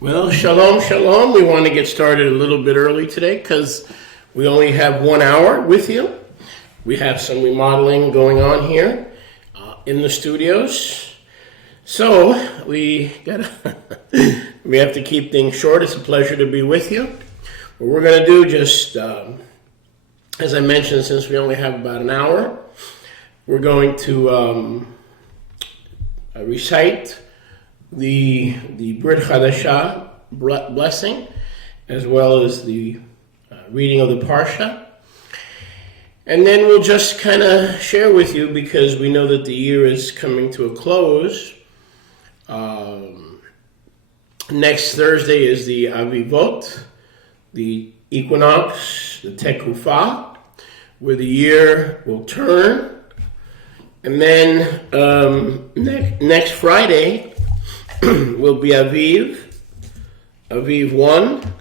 Well, shalom, shalom. We want to get started a little bit early today because we only have 1 hour with you. We have some remodeling going on here in the studios. So we have to keep things short. It's a pleasure to be with you. What we're going to do, just as I mentioned, since we only have about an hour, we're going to recite the Brit Chadashah blessing, as well as the reading of the Parsha. And then we'll just kind of share with you, because we know that the year is coming to a close. Next Thursday is the Avivot, the equinox, the Tekufah, where the year will turn. And then next Friday will be Aviv 1,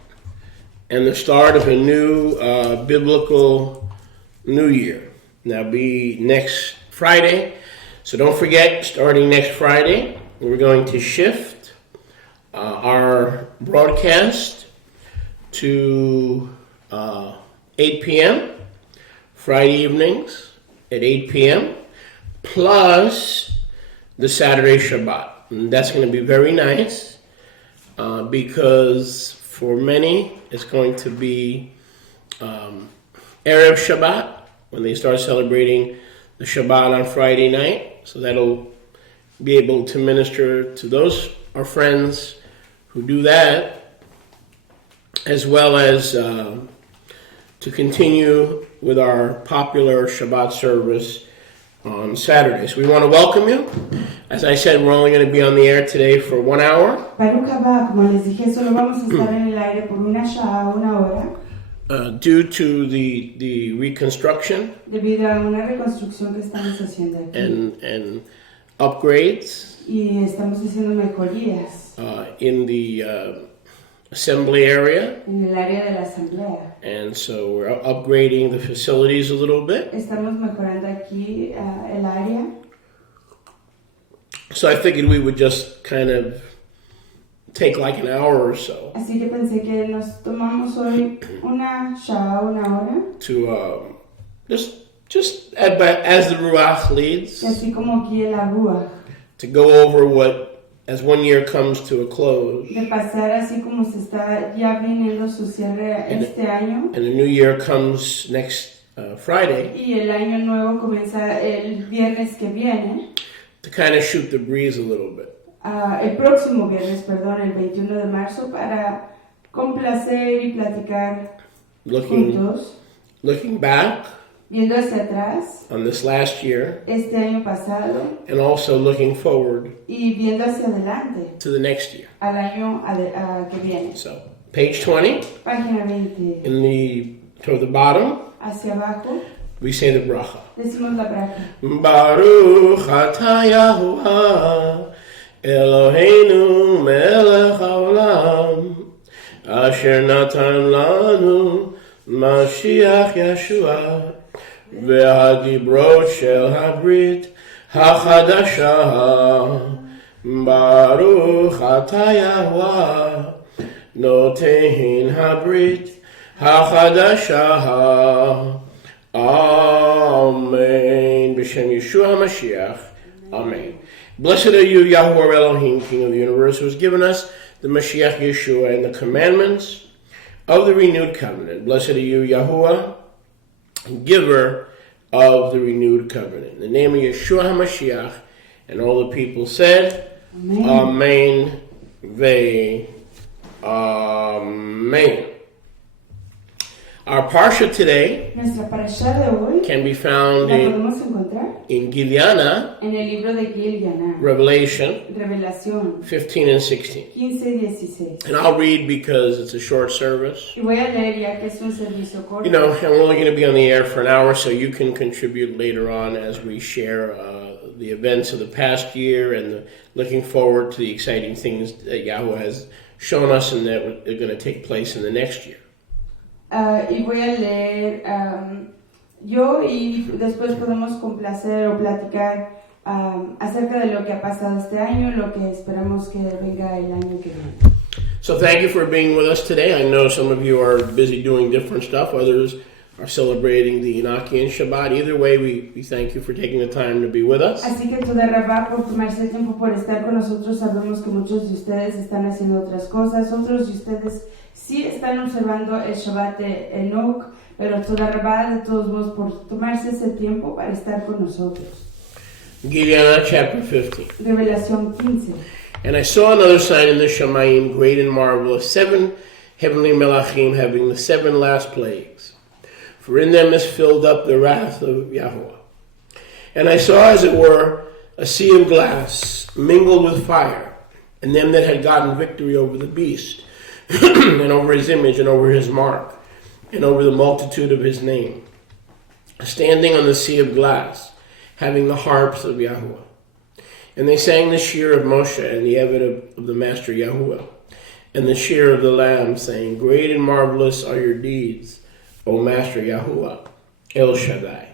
and the start of a new biblical new year. That'll be next Friday. So don't forget, starting next Friday, we're going to shift our broadcast to 8 p.m. Friday evenings at 8 p.m. plus the Saturday Shabbat. And that's going to be very nice because for many it's going to be Erev Shabbat, when they start celebrating the Shabbat on Friday night. So that'll be able to minister to those, our friends who do that, as well as to continue with our popular Shabbat service on Saturdays. We want to welcome you. As I said, we're only going to be on the air today for 1 hour. Due to the reconstruction and upgrades in the assembly area. And so we're upgrading the facilities a little bit. So I figured we would just kind of take like an hour or so to just as the Ruach leads, to go over what, as one year comes to a close, and the new year comes next Friday, to kind of shoot the breeze a little bit. El próximo viernes, perdón, el 21 de marzo, para complacer y platicar juntos. Looking back viendo hacia atrás on this last year, este año pasado, and also looking forward y viendo hacia adelante to the next year. Al año que viene. So, page 20, página 20, toward the bottom, hacia abajo, we say the bracha. Decimos la bracha. Baruch atah Yahuwah Eloheinu melech haolam asher natan lanu Mashiach Yeshua והדיברות של הברית החדשה. ברוך אתה יהוה נותן הברית החדשה. Amen. B'Shem Yeshua HaMashiach. Amen. Blessed are you, Yahuwah Elohim, King of the universe, who has given us the Mashiach Yeshua and the commandments of the renewed covenant. Blessed are you, Yahuwah, giver of the renewed covenant. In the name of Yeshua HaMashiach, and all the people said, Amen. Amen. Our Parsha today can be found in Giliana, en el libro de Giliana, Revelation 15 and 16. 15-16. And I'll read because it's a short service. Y voy a leer ya que es un servicio corto. You know, I'm only going to be on the air for an hour, so you can contribute later on as we share the events of the past year and looking forward to the exciting things that Yahweh has shown us and that are going to take place in the next year. Y voy a leer yo y después podemos complacer o platicar acerca de lo que ha pasado este año, lo que esperamos que venga el año que viene. So thank you for being with us today. I know some of you are busy doing different stuff. Others are celebrating the Enochian Shabbat. Either way, we thank you for taking the time to be with us. Así que Toda Rabá por tomarse el tiempo por estar con nosotros. Sabemos que muchos de ustedes están haciendo otras cosas. Otros de ustedes sí están observando el Shabbat de Enoch. Pero Toda Rabá de todos modos por tomarse ese tiempo para estar con nosotros. Gilliana chapter 15. Revelación 15. And I saw another sign in the Shamayim, great and marvelous, 7 heavenly melachim having the 7 last plagues. For in them is filled up the wrath of Yahweh. And I saw, as it were, a sea of glass mingled with fire, and them that had gotten victory over the beast, and over his image, and over his mark, and over the multitude of his name, standing on the sea of glass, having the harps of Yahweh. And they sang the shir of Moshe and the Eved of the Master Yahuwah, and the shir of the Lamb, saying, Great and marvelous are your deeds, O Master Yahuwah, El Shaddai.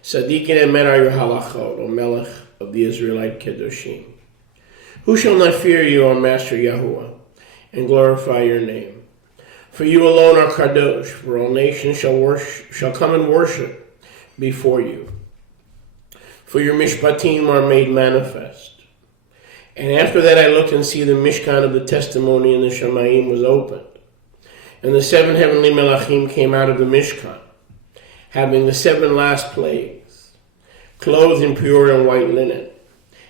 Sadiq and Emet are your halachot, O Melech of the Israelite Kedoshim. Who shall not fear you, O Master Yahuwah, and glorify your name? For you alone are Kadosh, for all nations shall come and worship before you. For your mishpatim are made manifest. And after that I looked, and see the Mishkan of the testimony in the Shamayim was opened. And the 7 heavenly melachim came out of the Mishkan, having the 7 last plagues, clothed in pure and white linen,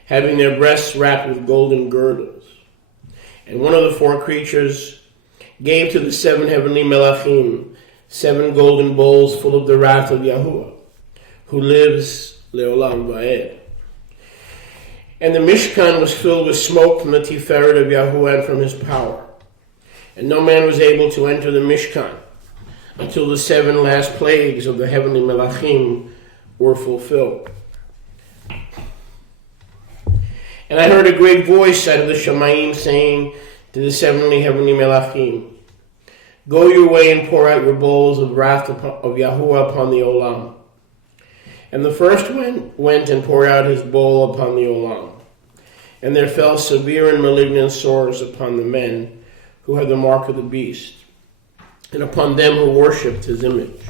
having their breasts wrapped with golden girdles. And one of the 4 creatures gave to the 7 heavenly melachim 7 golden bowls full of the wrath of Yahuwah, who lives Leolam Va'ed. And the Mishkan was filled with smoke from the Tiferet of Yahuwah and from his power. And no man was able to enter the Mishkan until the 7 last plagues of the heavenly Melachim were fulfilled. And I heard a great voice out of the Shamayim saying to the 7 heavenly Melachim, Go your way and pour out your bowls of wrath of Yahuwah upon the Olam. And the first went and poured out his bowl upon the Olam. And there fell severe and malignant sores upon the men who had the mark of the beast, and upon them who worshipped his image.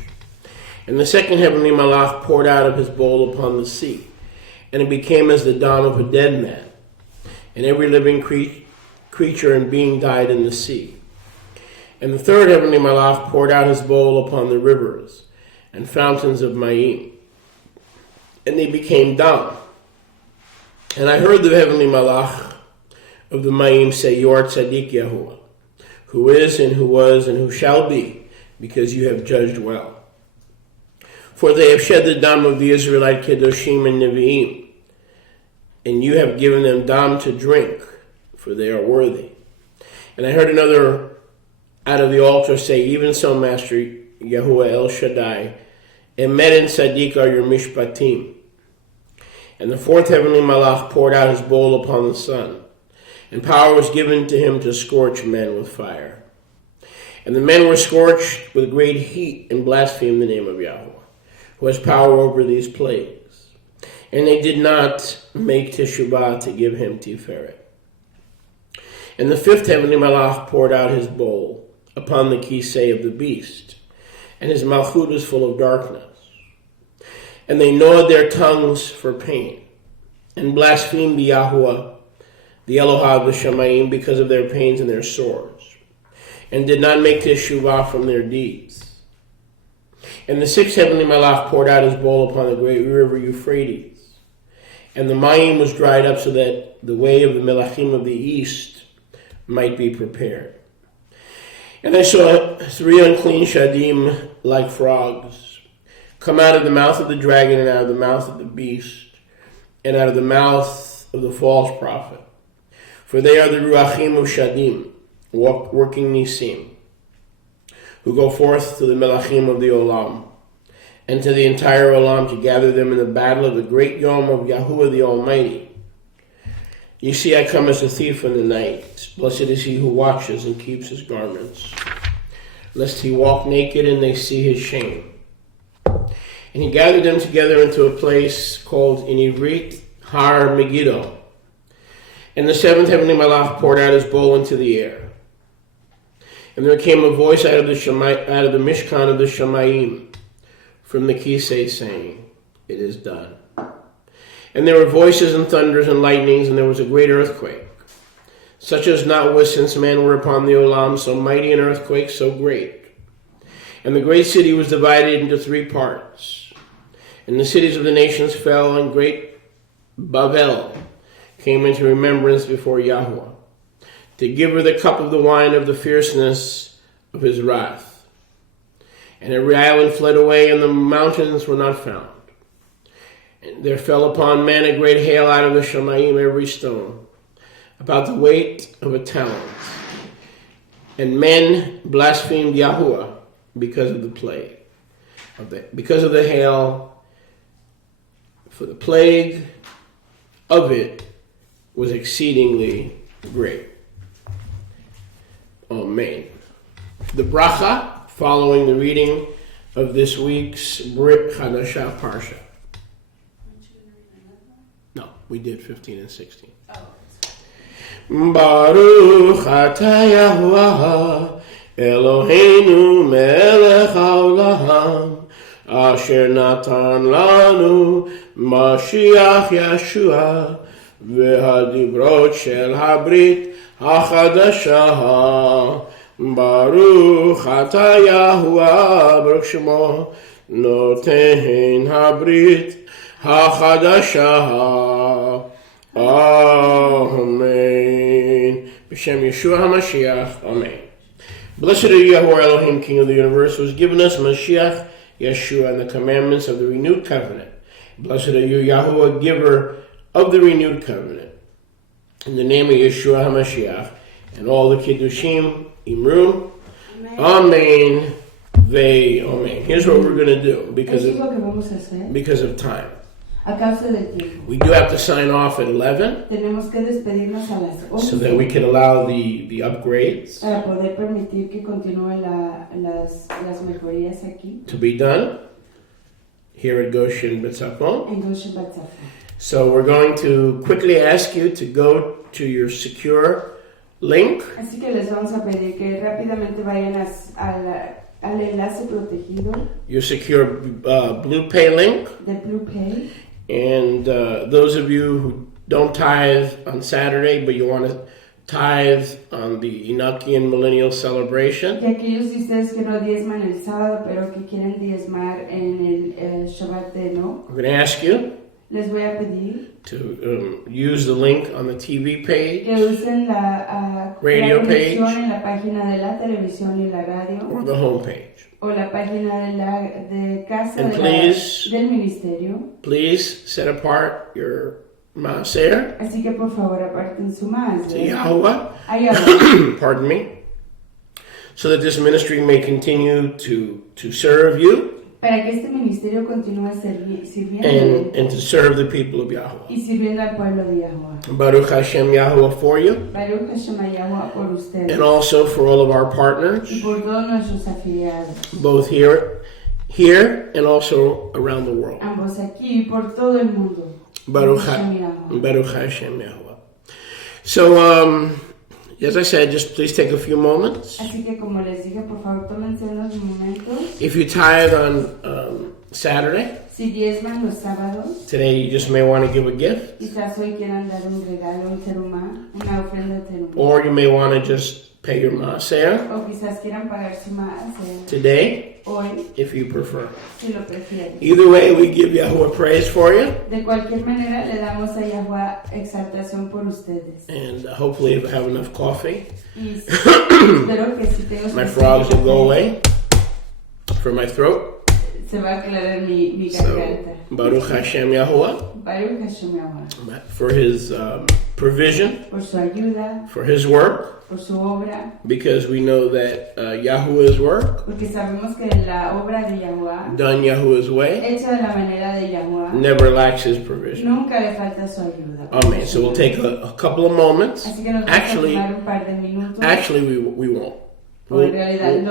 And the second heavenly malach poured out of his bowl upon the sea, and it became as the dam of a dead man. And every living creature and being died in the sea. And the third heavenly malach poured out his bowl upon the rivers and fountains of Mayim, and they became dumb. And I heard the heavenly malach of the Mayim say, You are Tzaddik Yahuwah, who is and who was and who shall be, because you have judged well. For they have shed the dam of the Israelite Kedoshim and Nevi'im, and you have given them dam to drink, for they are worthy. And I heard another out of the altar say, Even so, Master Yahuwah El Shaddai, Emet and Sadiq are your mishpatim. And the 4th heavenly malach poured out his bowl upon the sun, and power was given to him to scorch men with fire. And the men were scorched with great heat and blasphemed the name of Yahweh, who has power over these plagues. And they did not make teshuvah to give him tiferet. And the 5th heavenly malach poured out his bowl upon the kisei of the beast, and his malchut was full of darkness. And they gnawed their tongues for pain, and blasphemed the Yahuwah, the Elohah of the Shamayim, because of their pains and their sores, and did not make teshuvah from their deeds. And the 6th heavenly malach poured out his bowl upon the great river Euphrates, and the Mayim was dried up so that the way of the melachim of the east might be prepared. And I saw 3 unclean shadim like frogs come out of the mouth of the dragon, and out of the mouth of the beast, and out of the mouth of the false prophet. For they are the ruachim of shadim, working nisim, who go forth to the melachim of the olam, and to the entire olam to gather them in the battle of the great yom of Yahuwah the Almighty. You see, I come as a thief in the night. Blessed is he who watches and keeps his garments, lest he walk naked and they see his shame. And he gathered them together into a place called in Ivrit Har Megiddo. And the 7th heavenly malach poured out his bowl into the air. And there came a voice out of the Mishkan of the Shamayim, from the Kisei, saying, "It is done." And there were voices and thunders and lightnings, and there was a great earthquake, such as not was since men were upon the Olam, so mighty an earthquake, so great. And the great city was divided into 3 parts. And the cities of the nations fell, and great Bavel came into remembrance before Yahweh, to give her the cup of the wine of the fierceness of his wrath. And every island fled away, and the mountains were not found. And there fell upon men a great hail out of the Shamayim, every stone, about the weight of a talent. And men blasphemed Yahuwah because of the plague, because of the hail, for the plague of it was exceedingly great. Amen. The bracha following the reading of this week's Brit Chadashah Parsha. No, we did 15 and 16. Baruch atah Yahuwah Eloheinu melech haolam asher natan lanu Mashiach Yeshua v'hadibrot shel habrit hachadashah. Baruch atah Yahuwah Baruch shemo noten habrit hachadashah. Amen. B'shem Yeshua HaMashiach. Amen. Blessed are you, Yahuwah Elohim, King of the universe, who has given us Mashiach Yeshua and the commandments of the renewed covenant. Blessed are you, Yahuwah, giver of the renewed covenant. In the name of Yeshua HaMashiach and all the Kiddushim, Imru. Amen. Amen. Here's what we're going to do because of time. A causa del tiempo. We do have to sign off at 11. Tenemos que despedirnos a las 11. So that we can allow the upgrades para poder permitir que continúen las mejorías aquí. To be done here at Goshen B'Tzafon. En Goshen B'Tzafon. So we're going to quickly ask you to go to your secure link. Así que les vamos a pedir que rápidamente vayan al enlace protegido. Your secure Blue Pay link. The Blue Pay. And those of you who don't tithe on Saturday, but you want to tithe on the Enochian Millennial Celebration. Y aquellos de ustedes que no diezman el sábado, pero que quieren diezmar en el Shabbat de Enoch. I'm going to ask you. Les voy a pedir to use the link on the TV page, que usen la radio page, en la página de la televisión y la radio, or the home page. O la página de casa and del ministerio. Please set apart your maaser. Así que por favor aparten su maaser. To Yahweh. Pardon me. So that this ministry may continue to serve you. Para que este ministerio continúe sirviendo and to serve the people of Yahweh. Y sirviendo al pueblo de Yahweh. Baruch Hashem Yahweh for you. Baruch Hashem Yahweh por ustedes. And also for all of our partners. Y por todos nuestros afiliados. Both here and also around the world. Ambos aquí y por todo el mundo. Baruch Hashem Yahweh. So as I said, just please take a few moments. Así que como les dije, por favor, tómense unos momentos. If you tithe on Saturday, si diezman los sábados, today you just may want to give a gift. Quizás hoy quieran dar un regalo, un terumá, una ofrenda terumá. Or you may want to just pay your maaser. O quizás quieran pagar su maaser. Today, hoy, if you prefer. Si lo prefieren. Either way, we give Yahweh praise for you. De cualquier manera, le damos a Yahweh exaltación por ustedes. And hopefully, if I have enough coffee, espero que si tengo my frogs will go away for my throat. Se va a aclarar mi garganta. So, Baruch Hashem Yahuwah. Baruch Hashem Yahuwah. For his provision. Por su ayuda. For his work. Por su obra. Because we know that Yahuwah's work. Porque sabemos que la obra de Yahuwah. Done Yahuwah's way. Hecha de la manera de Yahuwah. Never lacks his provision. Nunca le falta su ayuda. Amen. So we'll take a couple of moments. Así que nos vamos a tomar un par de minutos. Actually, we won't. En realidad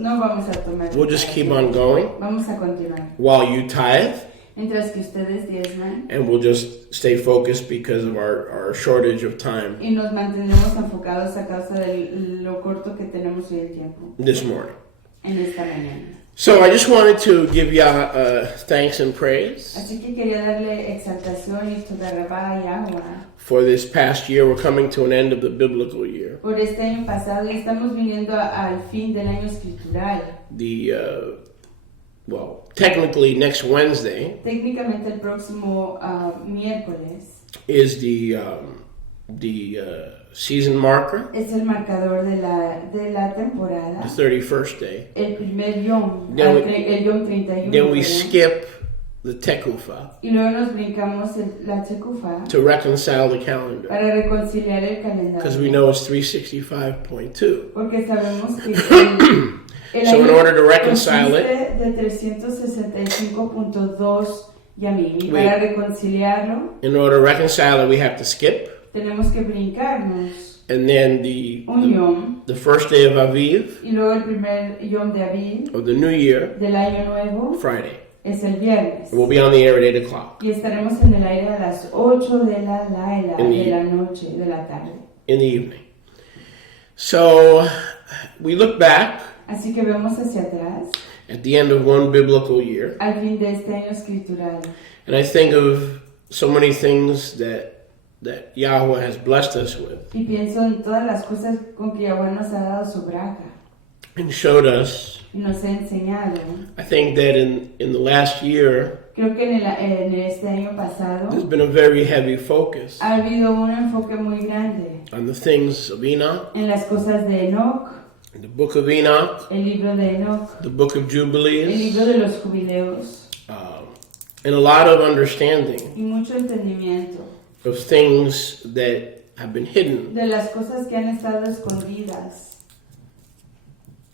no vamos a tomar. We'll just keep on going. Vamos a continuar. While you tithe. mientras que ustedes diezman and we'll just stay focused because of our shortage of time y nos mantenemos enfocados a causa de lo corto que tenemos hoy el tiempo this morning. en esta mañana. So I just wanted to give Yah thanks and praise Así que quería darle exaltación y toda rabá y agua for this past year. We're coming to an end of the biblical year. por este año pasado y estamos viniendo al fin del año escritural. Well, technically next Wednesday Técnicamente el próximo miércoles is the season marker, es el marcador de la temporada, the 31st day. el primer yom, Then el yom 31. Then we perdón. skip the tekufa Y luego nos brincamos la tekufa to reconcile the calendar para reconciliar el because we calendario. know it's 365.2. Porque sabemos que el So in año order to reconcile it, consiste de 365.2 yamim. Y We- para reconciliarlo in order to reconcile it, we have to skip. tenemos que brincarnos And then un yom the first day of Aviv, y luego el primer yom de Aviv of the new year, del año nuevo Friday. es el viernes. And we'll be on the air at 8 o'clock Y estaremos en el aire a las 8 de la laila, In the- de la noche, de la tarde. in the evening. So we look back Así que vemos hacia atrás, at the end of one biblical year, al fin de este año escritural. and I think of so many things that Yahweh has blessed us with Y pienso en todas las cosas con que Yahweh nos ha dado su braca and showed us. y nos ha enseñado. I think that in the last year, Creo que en este año pasado there's been a very heavy focus ha habido un enfoque muy grande on the things of Enoch, en las cosas de Enoch, the book of Enoch, el libro de Enoch, the book of el Jubilees, libro de los jubileos and a lot of understanding y mucho entendimiento of things that have been hidden de las cosas que han estado escondidas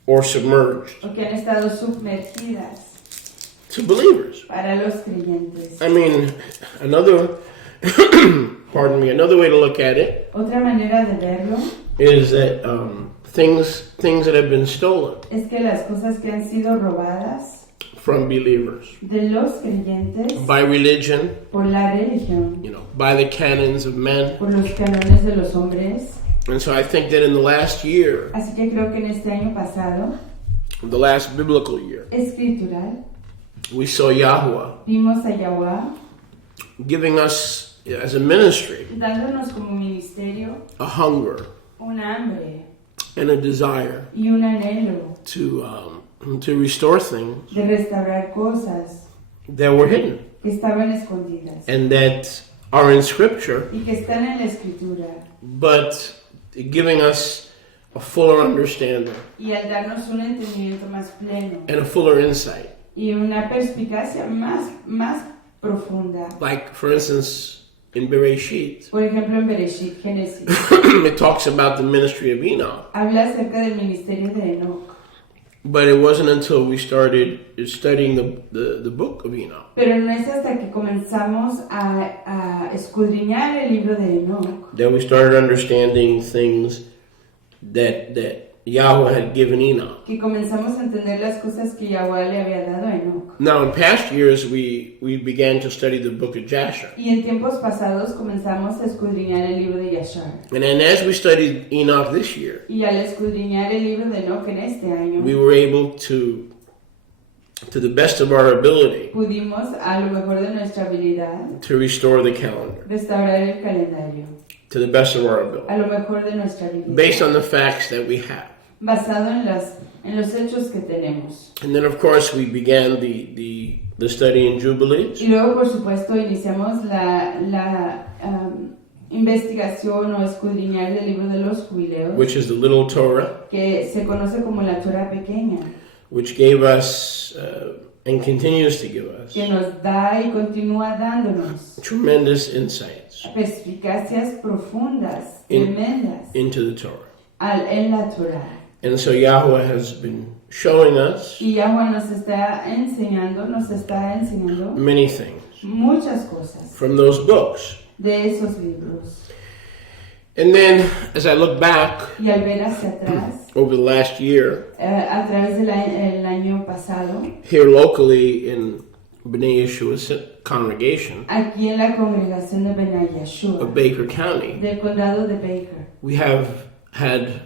or submerged o que han estado sumergidas to believers. para los creyentes. I mean, another way to look at it Otra manera de verlo is that things that have been stolen es que las cosas que han sido robadas from believers de los creyentes by religion, por la religión, by the canons of men. por los cánones de los hombres. And so I think that in the last year, Así que creo que en este año pasado, the last biblical year, escritural, we saw Yahweh vimos a Yahweh giving us as a ministry dándonos como ministerio a hunger un hambre and a desire y un anhelo to restore things de restaurar cosas that were hidden que estaban escondidas and that are in Scripture, y que están en la escritura, but giving us a fuller understanding y al darnos un entendimiento más pleno and a fuller insight. y una perspicacia más profunda. Like, for instance, in Bereshit, Por ejemplo, en Bereshit, Génesis, it talks about the ministry of Enoch. habla acerca del ministerio de Enoch. But it wasn't until we started studying the book of Enoch Pero no es hasta que comenzamos a escudriñar el libro de Enoch that we started understanding things that Yahweh had given Enoch. que comenzamos a entender las cosas que Yahweh le había dado a Enoch. Now, in past years, we began to study the book of Jasher. Y en tiempos pasados comenzamos a escudriñar el libro de Yashar. And then as we studied Enoch this year, Y al escudriñar el libro de Enoch en este año, we were able to the best of our ability, pudimos, a lo mejor de nuestra habilidad, to restore the calendar, restaurar el calendario, to the best of our ability, a lo mejor de nuestra habilidad, based on the facts that we have. basado en los hechos que tenemos. And then, of course, we began the study in Jubilees. Y luego, por supuesto, iniciamos la investigación o escudriñar del libro de los jubileos, Which is the little Torah, que se conoce como la Torah pequeña, which gave us and continues to give us que nos da y continúa dándonos tremendous insights perspicacias profundas, In- tremendas, into the Torah. en la Torah. And so Yahweh has been showing us Y Yahweh nos está enseñando many things muchas cosas from those books. de esos libros. And then, as I look back Y al ver hacia atrás, over the last year, a través del año pasado, here locally in B'nai Yeshua congregation aquí en la congregación de B'nai Yeshua of Baker County, del condado de Baker. we have had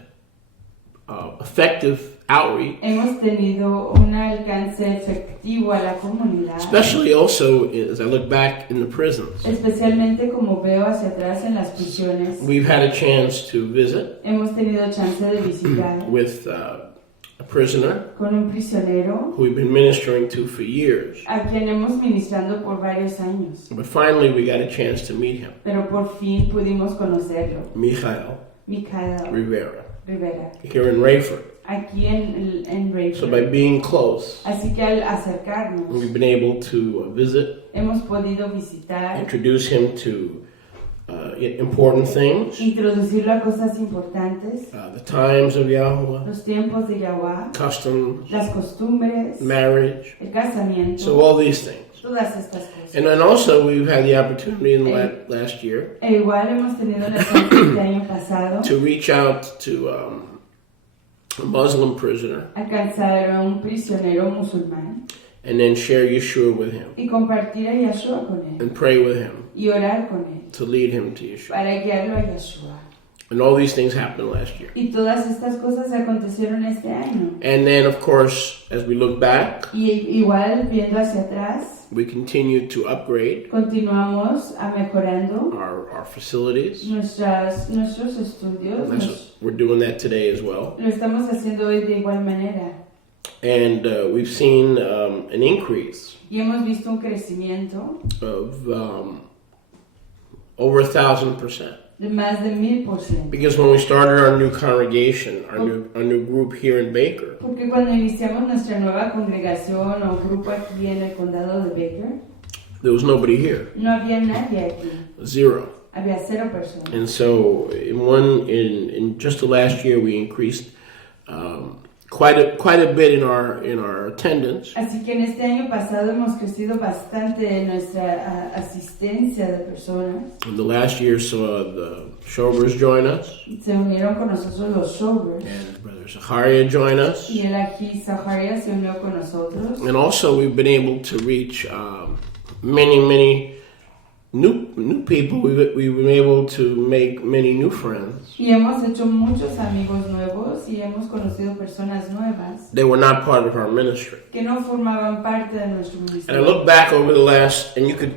effective outreach, Hemos tenido un alcance efectivo a la comunidad, especially also as I look back in the prisons. especialmente como veo hacia atrás en las prisiones. We've had a chance to visit Hemos tenido chance de visitar with a prisoner con un prisionero who we've been ministering to for years. a quien hemos ministrando por varios años, But finally, we got a chance to meet him, pero por fin pudimos conocerlo, Michael Micaela Rivera, Rivera, here in Rayford. aquí en So by Rayford. being close, Así que al acercarnos, we've been able to visit, hemos podido visitar, introduce him to important things, introducirlo a cosas importantes, the times of Yahuwah, los tiempos de Yahweh, customs, las costumbres, marriage, el casamiento, so all these things. todas estas cosas. And then also we've had the opportunity in the last year E igual hemos tenido la chance este año pasado to reach out to a Muslim prisoner alcanzar a un prisionero musulmán and then share Yeshua with him y compartir a Yeshua con él and pray with him y orar con él to lead him to Yeshua. para guiarlo a Yeshua. And all these things happened last year. Y todas estas cosas acontecieron este año. And then, of course, as we look back, Y igual viendo hacia atrás, we continue to upgrade continuamos a mejorando our facilities. nuestros estudios. We're doing that today as well. Lo estamos haciendo hoy de igual manera. And we've seen an increase Y hemos visto un crecimiento of over 1,000%. de más de 1000%. Because when we started our new congregation, our new group here in Baker, Porque cuando iniciamos nuestra nueva congregación o grupo aquí en el condado de Baker, there was nobody here, no había nadie aquí, zero. había 0 personas. And so in just the last year, we increased quite a bit in our attendance. Así que en este año pasado hemos crecido bastante en nuestra asistencia de personas. And the last year saw the Showers join us, Se unieron con nosotros los showers. and Brother Zacharia join us. Y el aquí Zaharia se unió con nosotros. And also we've been able to reach many new people. We've been able to make many new friends. Y hemos hecho muchos amigos nuevos y hemos conocido personas nuevas They were not part of our ministry. que no formaban parte de nuestro And I ministerio. look back over the last, and you could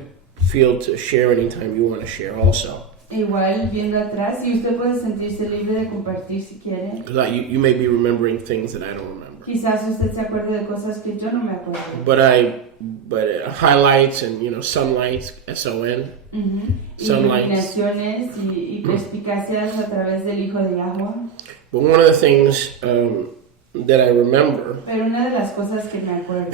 feel to share anytime you want to share also. Igual viendo atrás, y usted puede sentirse libre de compartir si quiere. Because you may be remembering things that I don't remember. Quizás usted se acuerde de cosas que yo no me acuerdo. But highlights and, sunlights, S-O-N, sunlights. Iluminaciones y perspicacias a través del Hijo de Yahweh. But one of the things that I remember, Pero una de las cosas que me acuerdo,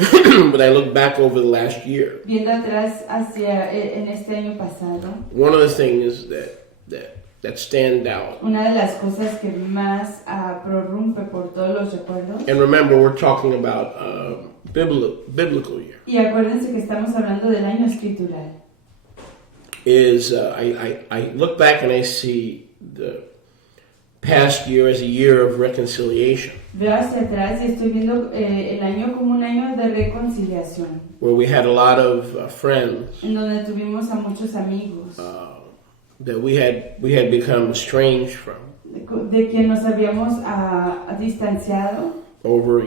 but I look back over the last year, viendo atrás hacia en este año pasado, one of the things that stand out, una de las cosas que más prorrumpe por todos los recuerdos, and remember we're talking about biblical year, y acuérdense que estamos hablando del año escritural, is I look back and I see the past year as a year of reconciliation, veo hacia atrás y estoy viendo el año como un año de reconciliación, where we had a lot of friends en donde tuvimos a muchos amigos, that we had become estranged from de quien nos habíamos distanciado over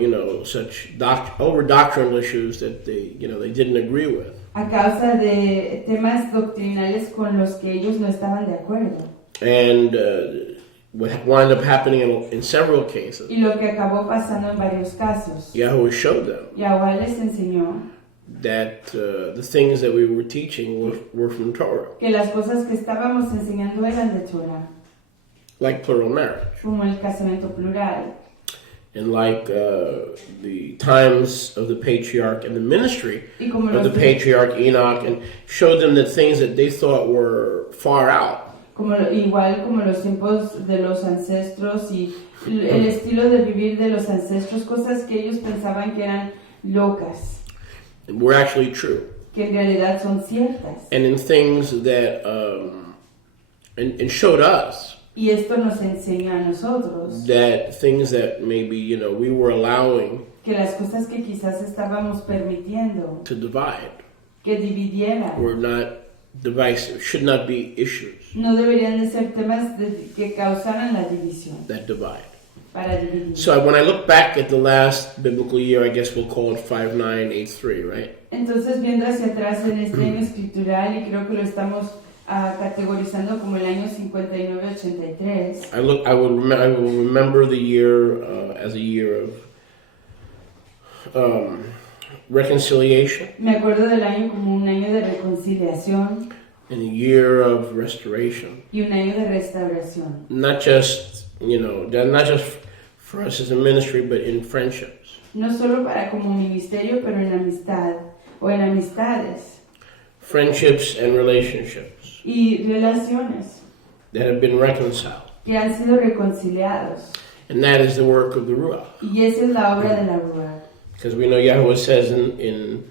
over doctrinal issues that they didn't agree with. a causa de temas doctrinales con los que ellos no estaban de acuerdo. And what wound up happening in several cases, Y lo que acabó pasando en varios casos, Yahweh showed them Yahweh les enseñó that the things that we were teaching were from Torah, que las cosas que estábamos enseñando eran de Torah, like plural marriage, como el casamiento plural, and like the times of the patriarch and the ministry y como of the patriarch Enoch, and showed them the things that they thought were far out. Igual como los tiempos de los ancestros y el estilo de vivir de los ancestros, cosas que ellos pensaban que eran locas, Were actually true, que en realidad son ciertas. and in things that and showed us Y esto nos enseña a nosotros that things that maybe we were allowing que las cosas que quizás estábamos permitiendo to divide. que dividiera. were not divisive, should not be issues No deberían de ser temas que causaran la división, that divide. para dividir. So when I look back at the last biblical year, I guess we'll call it 5983, right? Entonces, viendo hacia atrás en este año escritural, y creo que lo estamos categorizando como el año 59-83, I will remember the year as a year of reconciliation me acuerdo del año como un año de reconciliación and a year of restoration. y un año de restauración. Not just, not just for us as a ministry, but in friendships. No solo para como ministerio, pero en amistad o en amistades Friendships and relationships y relaciones that have been reconciled. que han sido reconciliados. And that is the work of the Ruach. Y esa es la obra de la Ruach. Because we know Yahweh says in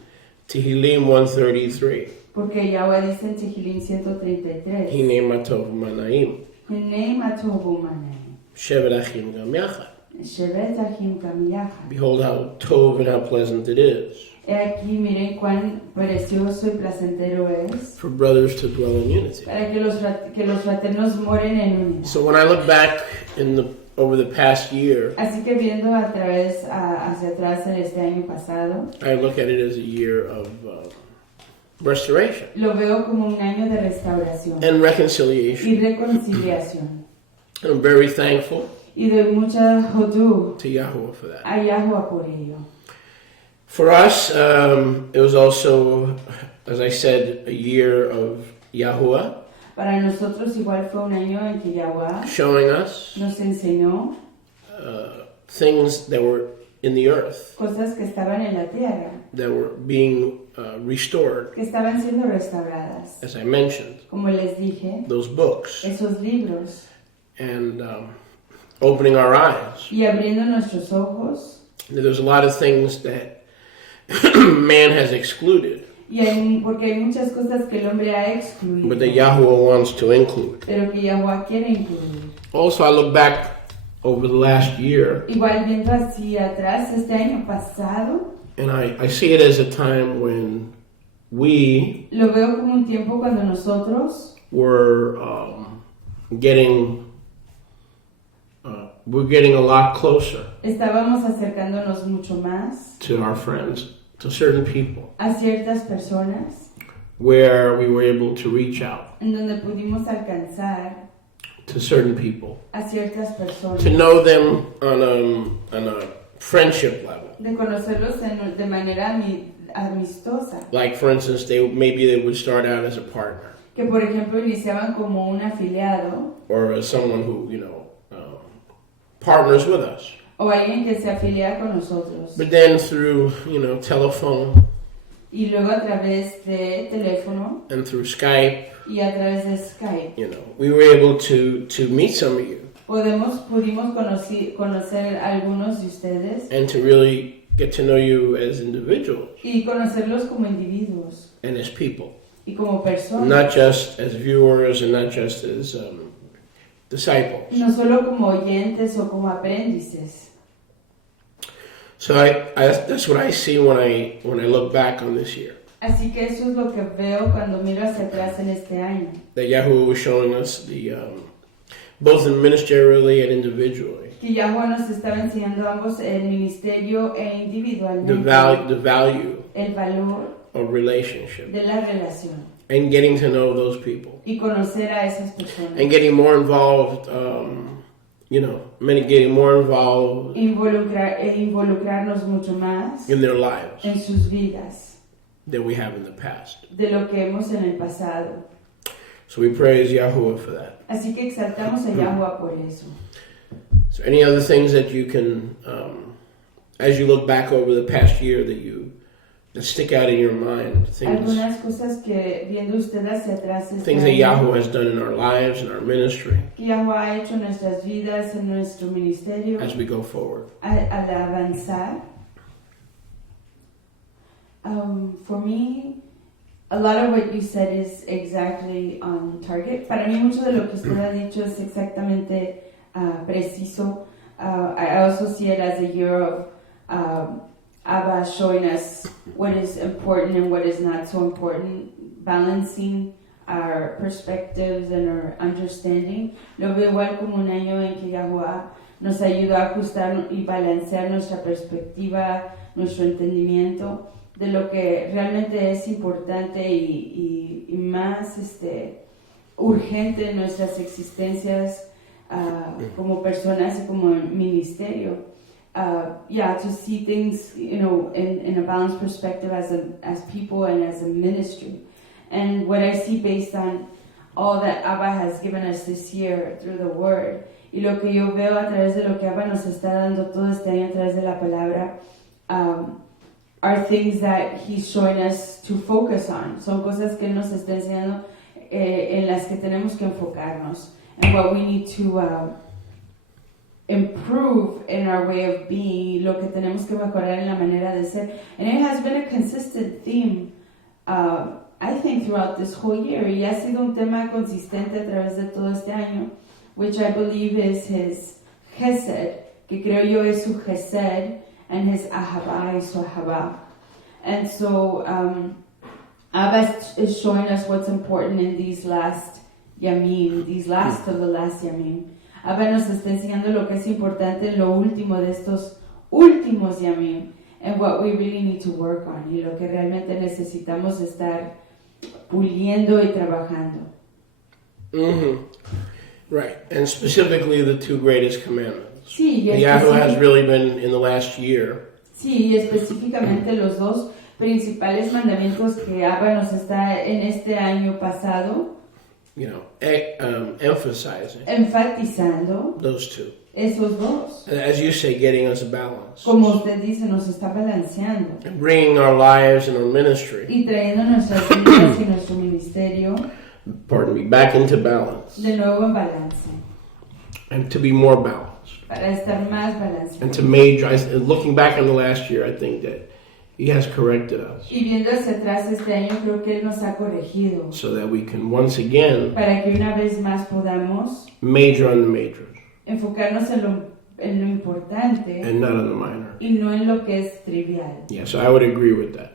Tehillim 133, Porque Yahweh dice en Tehillim 133, Hine matov manaim, Hinei matovu manei, shevet achim gam yachad. shevet achim kam yachad. Behold how tov and how pleasant it is He aquí, miren cuán precioso y placentero es for brothers to dwell in unity. para que los fraternos moren en unidad. So when I look back over the past year, Así que viendo hacia atrás en este año pasado, I look at it as a year of restoration lo veo como un año de restauración and reconciliation. y reconciliación. I'm very thankful Y doy mucha hodú to Yahweh for that. a Yahweh por ello. For us, it was also, as I said, a year of Yahuwah Para nosotros igual fue un año en que Yahweh showing us nos enseñó things that were in the earth cosas que estaban en la tierra, that were being restored. que estaban siendo restauradas. As I mentioned, Como les dije, those books esos libros, and opening our eyes. y abriendo nuestros ojos, There's a lot of things that man has excluded, porque hay muchas cosas que el hombre ha excluido, but that Yahuwah wants to include. pero que Yahweh quiere incluir. Also, I look back over the last year, Igual viendo hacia atrás, este año pasado, and I see it as a time when we lo veo como un tiempo cuando nosotros were we're getting a lot closer estábamos acercándonos mucho más to our friends, to certain people, a ciertas personas, where we were able to reach out en donde pudimos alcanzar to certain people, a ciertas personas, to know them on a friendship level. de conocerlos de manera amistosa, Like, for instance, maybe they would start out as a partner que por ejemplo iniciaban como un afiliado or as someone who partners with us, o alguien que se afilia con nosotros, but then through telephone y luego a través de teléfono and through Skype, y a través de Skype we were able to meet some of you pudimos conocer a algunos de ustedes and to really get to know you as individuals y conocerlos como individuos and as people, y como personas, not just as viewers and not just as disciples. no solo como oyentes o como aprendices. So that's what I see when I look back on this year. Así que eso es lo que veo cuando miro hacia atrás en este año. That Yahuwah was showing us both ministerially and individually, Que Yahweh nos estaba enseñando ambos el ministerio e individualmente the value el valor of relationship de la relación and getting to know those people y conocer a esas personas. and getting more involved. Getting more involved Involucrarnos mucho más in their lives en sus vidas than we have in the past. de lo que hemos en el pasado. So we praise Yahuwah for that. Así que exaltamos a Yahweh por eso. So any other things that you can, as you look back over the past year, that stick out in your mind, Algunas cosas que viendo usted hacia atrás things that Yahuwah has done in our lives, in our ministry, que Yahweh ha hecho en nuestras vidas, en nuestro ministerio, as we go forward. al avanzar. For me, a lot of what you said is exactly on target. Para mí mucho de lo que usted ha dicho es exactamente preciso. I also see it as a year of Abba showing us what is important and what is not so important, balancing our perspectives and our understanding. Lo veo igual como un año en que Yahuwah nos ayudó a ajustar y balancear nuestra perspectiva, nuestro entendimiento de lo que realmente es importante y más urgente en nuestras existencias como personas y como ministerio. To see things, in a balanced perspective as people and as a ministry. And what I see based on all that Abba has given us this year through the Word, y lo que yo veo a través de lo que Abba nos está dando todo este año a través de la palabra, are things that He's showing us to focus on. Son cosas que Él nos está enseñando en las que tenemos que enfocarnos. And what we need to improve in our way of being, lo que tenemos que mejorar en la manera de ser. And it has been a consistent theme, I think, throughout this whole year. Y ha sido un tema consistente a través de todo este año, which I believe is His Chesed, que creo yo es su Chesed, and His Ahava y su Ahava. And so, Abba is showing us what's important in these last Yamim, these last of the last Yamim. Abba nos está enseñando lo que es importante en lo último de estos últimos Yamim, and what we really need to work on, y lo que realmente necesitamos estar puliendo y trabajando. Mm-hmm. Right, and specifically the two greatest commandments. Sí, Yahuwah has really been in the last year. Sí, y específicamente los dos principales mandamientos que Abba nos está en este año pasado, Emphasizing enfatizando those two. esos dos. As you say, getting us balanced. Como usted dice, nos está balanceando. And bringing our lives and our ministry, Y trayendo nuestras vidas y nuestro ministerio, back into balance. de nuevo en balance. And to be more balanced. Para estar más balanceado. And to looking back on the last year, I think that He has corrected us. Y viendo hacia atrás este año, creo que Él nos ha corregido. So that we can once again Para que una vez más podamos major on the majors. Enfocarnos en lo importante and not on the minor. Y no en lo que es trivial. Yeah, so I would agree with that.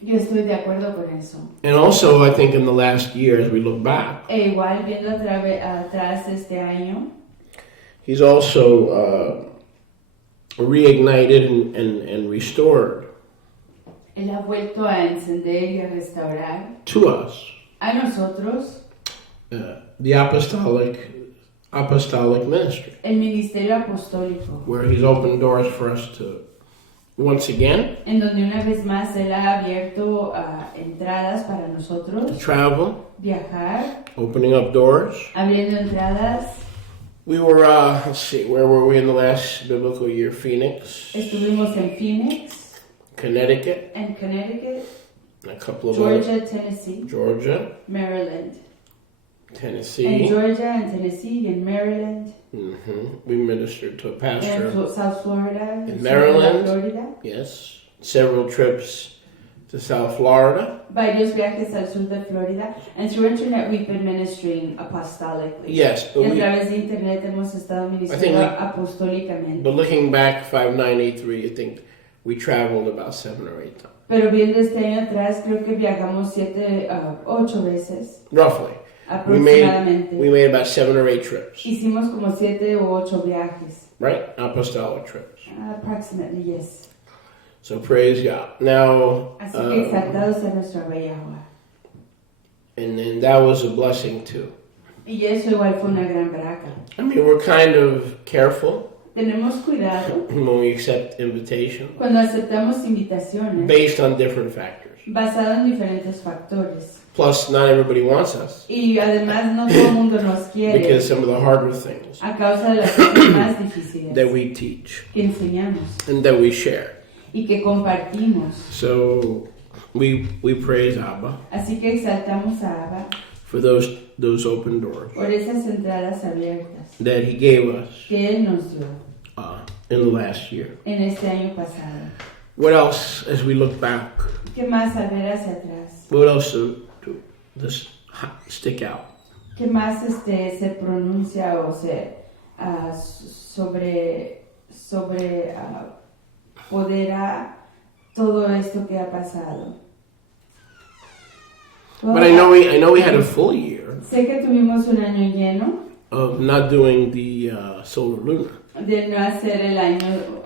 Yo estoy de acuerdo con eso. And also, I think in the last year, as we look back, E igual viendo atrás este año, He's also reignited and restored Él ha vuelto a encender y a restaurar to us a nosotros the apostolic ministry, el ministerio apostólico, where He's opened doors for us to once again en donde una vez más Él ha abierto entradas para to nosotros, travel, viajar, opening up doors. abriendo entradas. We were, let's see, where were we in the last biblical year? Phoenix, Estuvimos en Phoenix, Connecticut, en Connecticut, and a couple of Georgia, Tennessee, Georgia, Maryland. Tennessee. En Georgia, en Tennessee, en Maryland, We ministered to a pastor. en South Florida, In Maryland. Florida. Yes, several trips to South Florida. Varios viajes al sur de Florida. And through internet we've been ministering apostolically. Yes, but Y a través de internet hemos estado ministrando apostólicamente. But looking back 5983, I think we traveled about 7 or 8 times. Pero viendo este año atrás, creo que viajamos 8 veces. Roughly. Aproximadamente. We made about 7 or 8 trips. Hicimos como 7 u 8 viajes. Right? Apostolic trips. Approximately, yes. So praise God. Now, Así que exaltado sea nuestro Rey Yahuwah. and then that was a blessing too. Y eso igual fue una gran braca. I mean, we're kind of careful Tenemos cuidado when we accept invitations cuando aceptamos invitaciones based on different factors. basado en diferentes factores. Plus, not everybody wants us Y además no todo el mundo nos quiere because some of the harder things a causa de las cosas más difíciles that we teach que enseñamos and that we share. y que compartimos. So we praise Abba Así que exaltamos a Abba for those open doors por esas entradas abiertas that He gave us que Él nos dio in the last year. en este año pasado. What else as we look back? ¿Qué más al ver hacia atrás? What else does stick out? ¿Qué más se pronuncia o se podrá todo esto que ha pasado. But I know we had a full year Sé que tuvimos un año lleno of not doing the solar lunar. de no hacer el año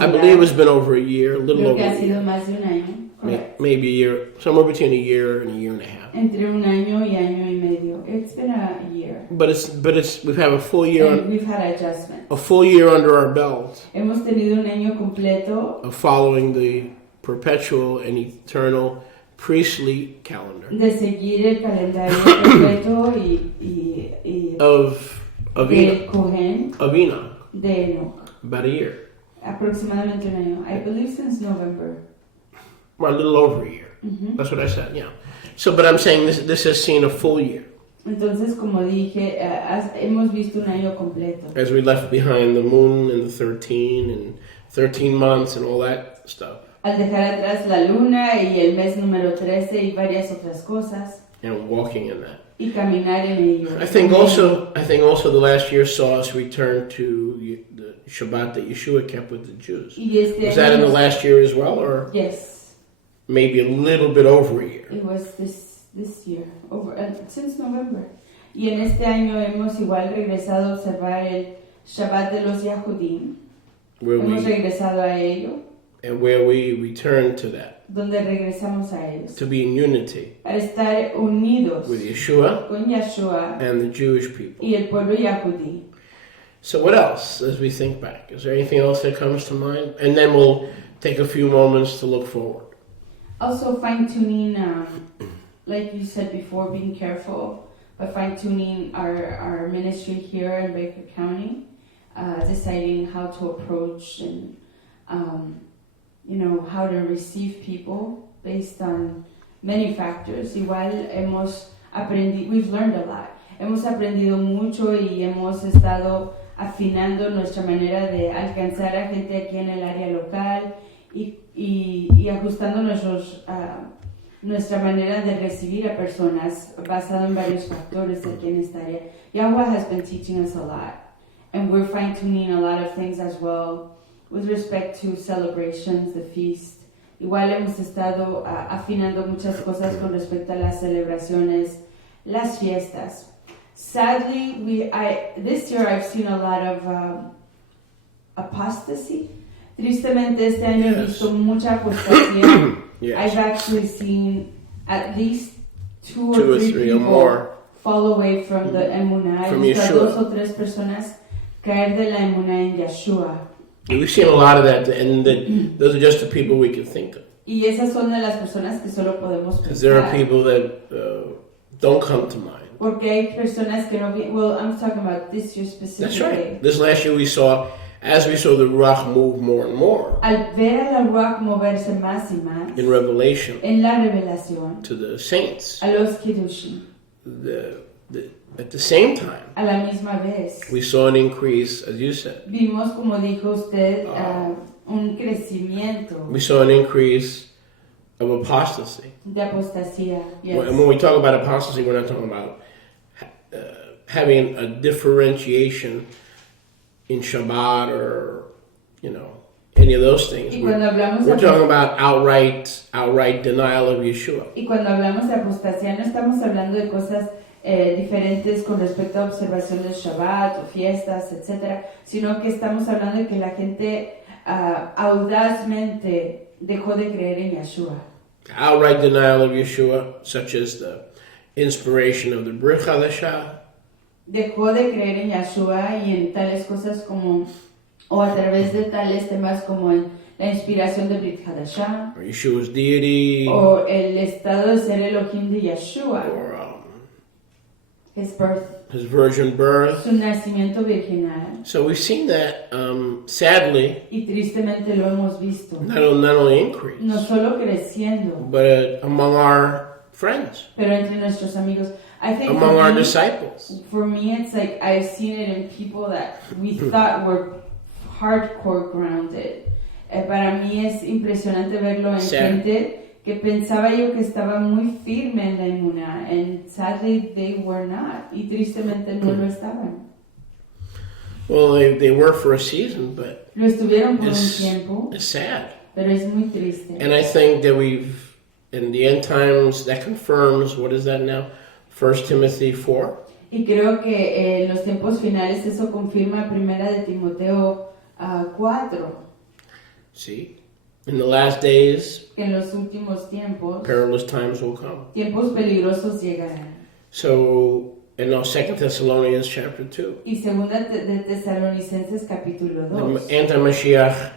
I believe it's been over a year, a little Creo over que ha a sido year. más de un año. Correct. Maybe a year, somewhere between a year and a half. Entre un año y año y medio. It's been a year. But we've had a full year, And we've had adjustments. a full year under our belt Hemos tenido un año completo of following the perpetual and eternal priestly calendar de seguir el calendario completo y of del Cohen Enoch. de Enoch. About a year, Aproximadamente un año. I believe since November. well, a little over a year. That's what I said. Yeah. So, but I'm saying this has seen a full year Entonces, como dije, hemos visto un año completo. as we left behind the moon and the 13 months and all that stuff, Al dejar atrás la luna y el mes número 13 y varias otras cosas and walking in that. y caminar en ello. I think also the last year saw us return to the Shabbat that Yeshua kept with the Jews. Y este Was that in año- the last year as well, or Yes, maybe a little bit over a year? it was this year, since November. Y en este año hemos igual regresado a observar el Shabbat de los Yahudim. Hemos regresado a ello, where we return to that, donde regresamos a ellos. to be in unity Para estar unidos with Yeshua con Yeshua and the Jewish people. y el pueblo Yahudí. So what else as we think back? Is there anything else that comes to mind? And then we'll take a few moments to look forward. Also fine-tuning, like you said before, being careful, but fine-tuning our ministry here in Baker County, deciding how to approach and, how to receive people based on many factors. Igual we've learned a lot. Hemos aprendido mucho y hemos estado afinando nuestra manera de alcanzar a gente aquí en el área local y ajustando nuestra manera de recibir a personas basado en varios factores aquí en esta área. Yahweh has been teaching us a lot, and we're fine-tuning a lot of things as well with respect to celebrations, the feast. Igual hemos estado afinando muchas cosas con respecto a las celebraciones, las fiestas. Sadly, this year I've seen a lot of apostasy. Tristemente este año he visto mucha apostasía. Yes. I've actually seen at least two Two or or three three or people more. fall away from the emunah. From He visto a Yeshua. 2 o 3 personas caer de la emunah en Yeshua. We've seen a lot of that, and those are just the people we can think of. Y esas son de las personas que solo podemos Because there are pensar. people that don't come to mind. Porque hay personas que no well, I'm talking about this year specifically. That's right. This last year as we saw the Ruach move more and more Al ver a la Ruach moverse más y más in Revelation en la revelación to the saints, a los Kiddushim, at the same time, a la misma vez, we saw an increase, as you said. vimos, como dijo usted, un crecimiento We saw an increase of apostasy. de apostasía. Yes. And when we talk about apostasy, we're not talking about having a differentiation in Shabbat or, any of those things. Y cuando hablamos We're de talking about outright denial of Yeshua. Y cuando hablamos de apostasía no estamos hablando de cosas diferentes con respecto a observación del Shabbat o fiestas, etcétera, sino que estamos hablando de que la gente audazmente dejó de creer en Yeshua. Outright denial of Yeshua, such as the inspiration of the Brit Hadashah, Dejó de creer en Yeshua y en tales cosas como, o a través de tales temas como la inspiración de Brit Hadashah, or Yeshua's deity, o el estado de ser Elohim de Yeshua, or his birth, his virgin birth. su nacimiento virginal. So we've seen that, sadly, Y tristemente lo hemos visto. not only increase, No solo creciendo, but among our friends, pero entre nuestros amigos. I think among our disciples. for me, it's like I've seen it in people that we thought were hardcore grounded. Para mí es impresionante verlo en gente que pensaba yo que estaba muy firme en la inmunidad, and sadly they were not. Y tristemente no lo estaban. Well, they were for a season, but Lo estuvieron por un It's, tiempo, it's sad. pero es muy triste. And I think that in the end times, that confirms, what is that now? 1 Timothy 4? Y creo que en los tiempos finales eso confirma primera de Timoteo 4, See? In the last days, que en los últimos tiempos, perilous times will come. tiempos peligrosos llegarán. So, and now 2 Thessalonians chapter 2. Y segunda de Tesalonicenses capítulo 2, The anti-Mashiach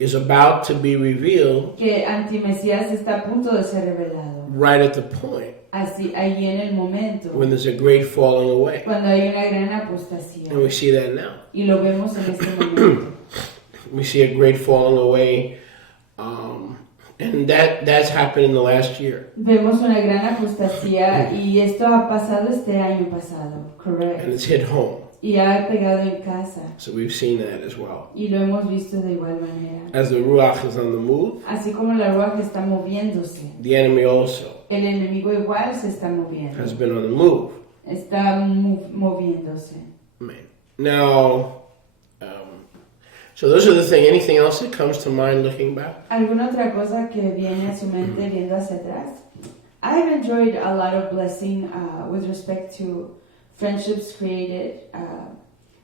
is about to be revealed que Antimesías está a punto de ser revelado. right at the point Así, ahí en el momento, when there's a great falling away. cuando hay una gran apostasía. And we see that now. Y lo vemos en este momento. We see a great falling away. And that's happened in the last year. Vemos una gran apostasía y esto ha pasado este año pasado, correcto. And it's hit home. Y ha pegado en casa. So we've seen that as well. Y lo hemos visto de igual manera. As the Ruach is on the move, Así como la ruaj está moviéndose, the enemy also el enemigo igual se está moviendo. has been on the move. Está moviéndose. Man. Now, so those are the things. Anything else that comes to mind looking back? ¿Alguna otra cosa que viene a su mente viendo hacia atrás? I've enjoyed a lot of blessing with respect to friendships created.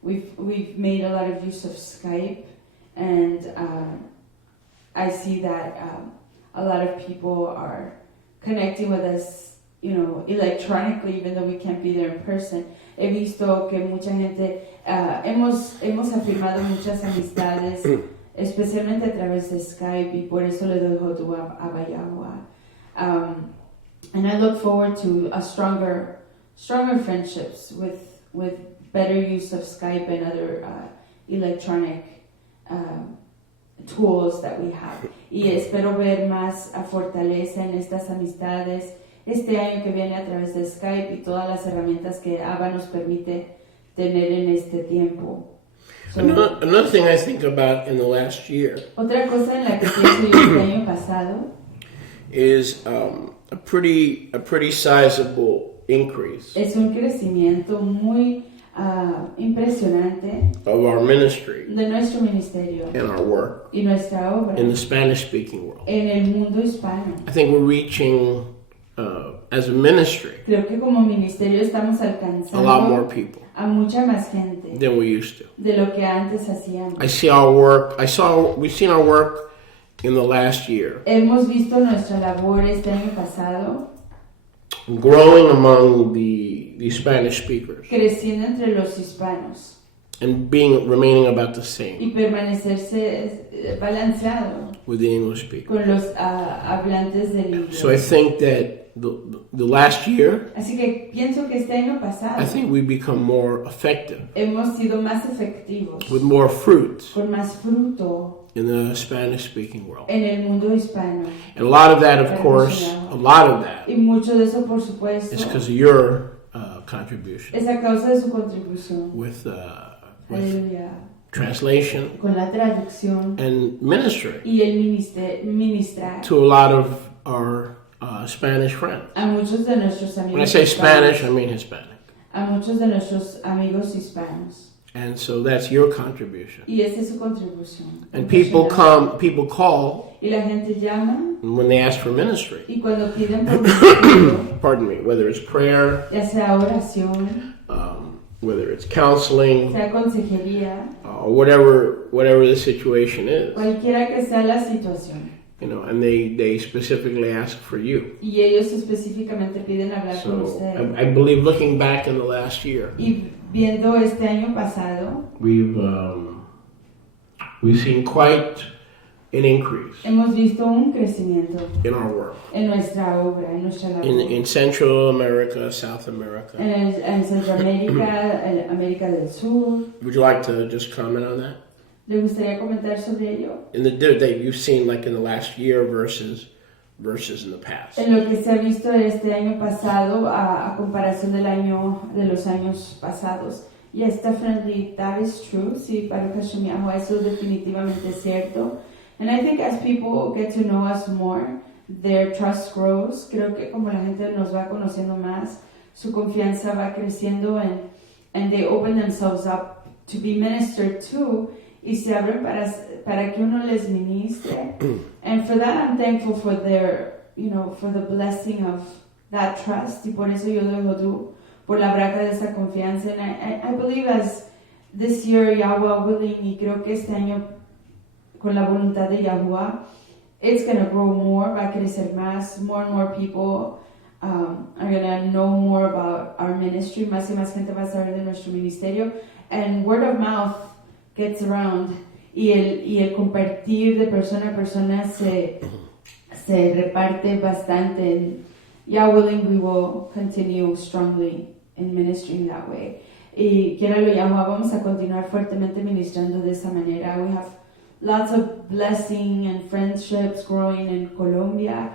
We've made a lot of use of Skype, and I see that a lot of people are connecting with us, electronically, even though we can't be there in person. He visto que mucha gente, hemos afirmado muchas amistades, especialmente a través de Skype, y por eso le doy hotu a Bayawa. And I look forward to a stronger friendships with better use of Skype and other electronic tools that we have. Y espero ver más fortaleza en estas amistades este año que viene a través de Skype y todas las herramientas que ABA nos permite tener en este tiempo. Another thing I think about in the last year Otra cosa en la que pienso yo este año pasado is a pretty sizable increase es un crecimiento muy impresionante of our ministry de nuestro ministerio and our work y nuestra obra in the Spanish-speaking world. en el mundo hispano. I think we're reaching, as a ministry, Creo que como ministerio estamos a lot more alcanzando people a mucha más gente than we used to. de lo que antes hacíamos. We've seen our work in the last year Hemos visto nuestra labor este año pasado growing among the Spanish speakers creciendo entre los hispanos and remaining about the y same permanecerse balanceado with the English speakers. con los hablantes del So I inglés. think that the last year, Así que pienso que este año pasado I think we've become more effective hemos sido más efectivos, with more fruits con más fruto in the Spanish-speaking world. en el mundo hispano. And a lot of that, of course, Y mucho de eso, por supuesto, is because of your contribution es a causa de su contribución. with Aleluya. translation Con la traducción and ministry y el ministrar to a lot of our Spanish friends. a muchos de nuestros amigos When I say hispanos, Spanish, I mean Hispanic. a muchos de nuestros amigos hispanos. And so that's your contribution. Y esa es su contribución. And people call Y la gente llama when they ask for ministry. y cuando piden por ministerio, Pardon me, whether it's prayer, ya sea oración, whether it's counseling, sea consejería, or whatever the situation is, cualquiera que sea la situación. and they specifically ask for you. Y ellos específicamente piden hablar con So usted. I believe looking back in the last year, Y viendo este año pasado, we've seen quite an increase hemos visto un crecimiento in our work en nuestra obra, en nuestra labor. in Central America, South America. En Centroamérica, en América del Sur. Would you like to just comment on that? ¿Le gustaría comentar sobre ello? In the that you've seen like in the last year versus in the past. En lo que se ha visto este año pasado a comparación de los años pasados. Yes, definitely that is true. Sí, Baruch Hashem Yahweh, eso es definitivamente cierto. And I think as people get to know us more, their trust grows. Creo que como la gente nos va conociendo más, su confianza va creciendo and they open themselves up to be ministered to. y se abren para que uno les ministre. And for that I'm thankful for their, for the blessing of that trust. Y por eso yo doy hodú por la braca de esa confianza. And I believe as this year, Yahweh willing, y creo que este año con la voluntad de Yahuwah, it's going to grow more, va a crecer más, more and more people are going to know more about our ministry, más y más gente va a saber de nuestro ministerio, and word of mouth gets around, y el compartir de persona a persona se reparte bastante, and Yahweh willing, we will continue strongly in ministering that way. Y quiera lo Yahuwah, vamos a continuar fuertemente ministrando de esa manera. We have lots of blessing and friendships growing in Colombia.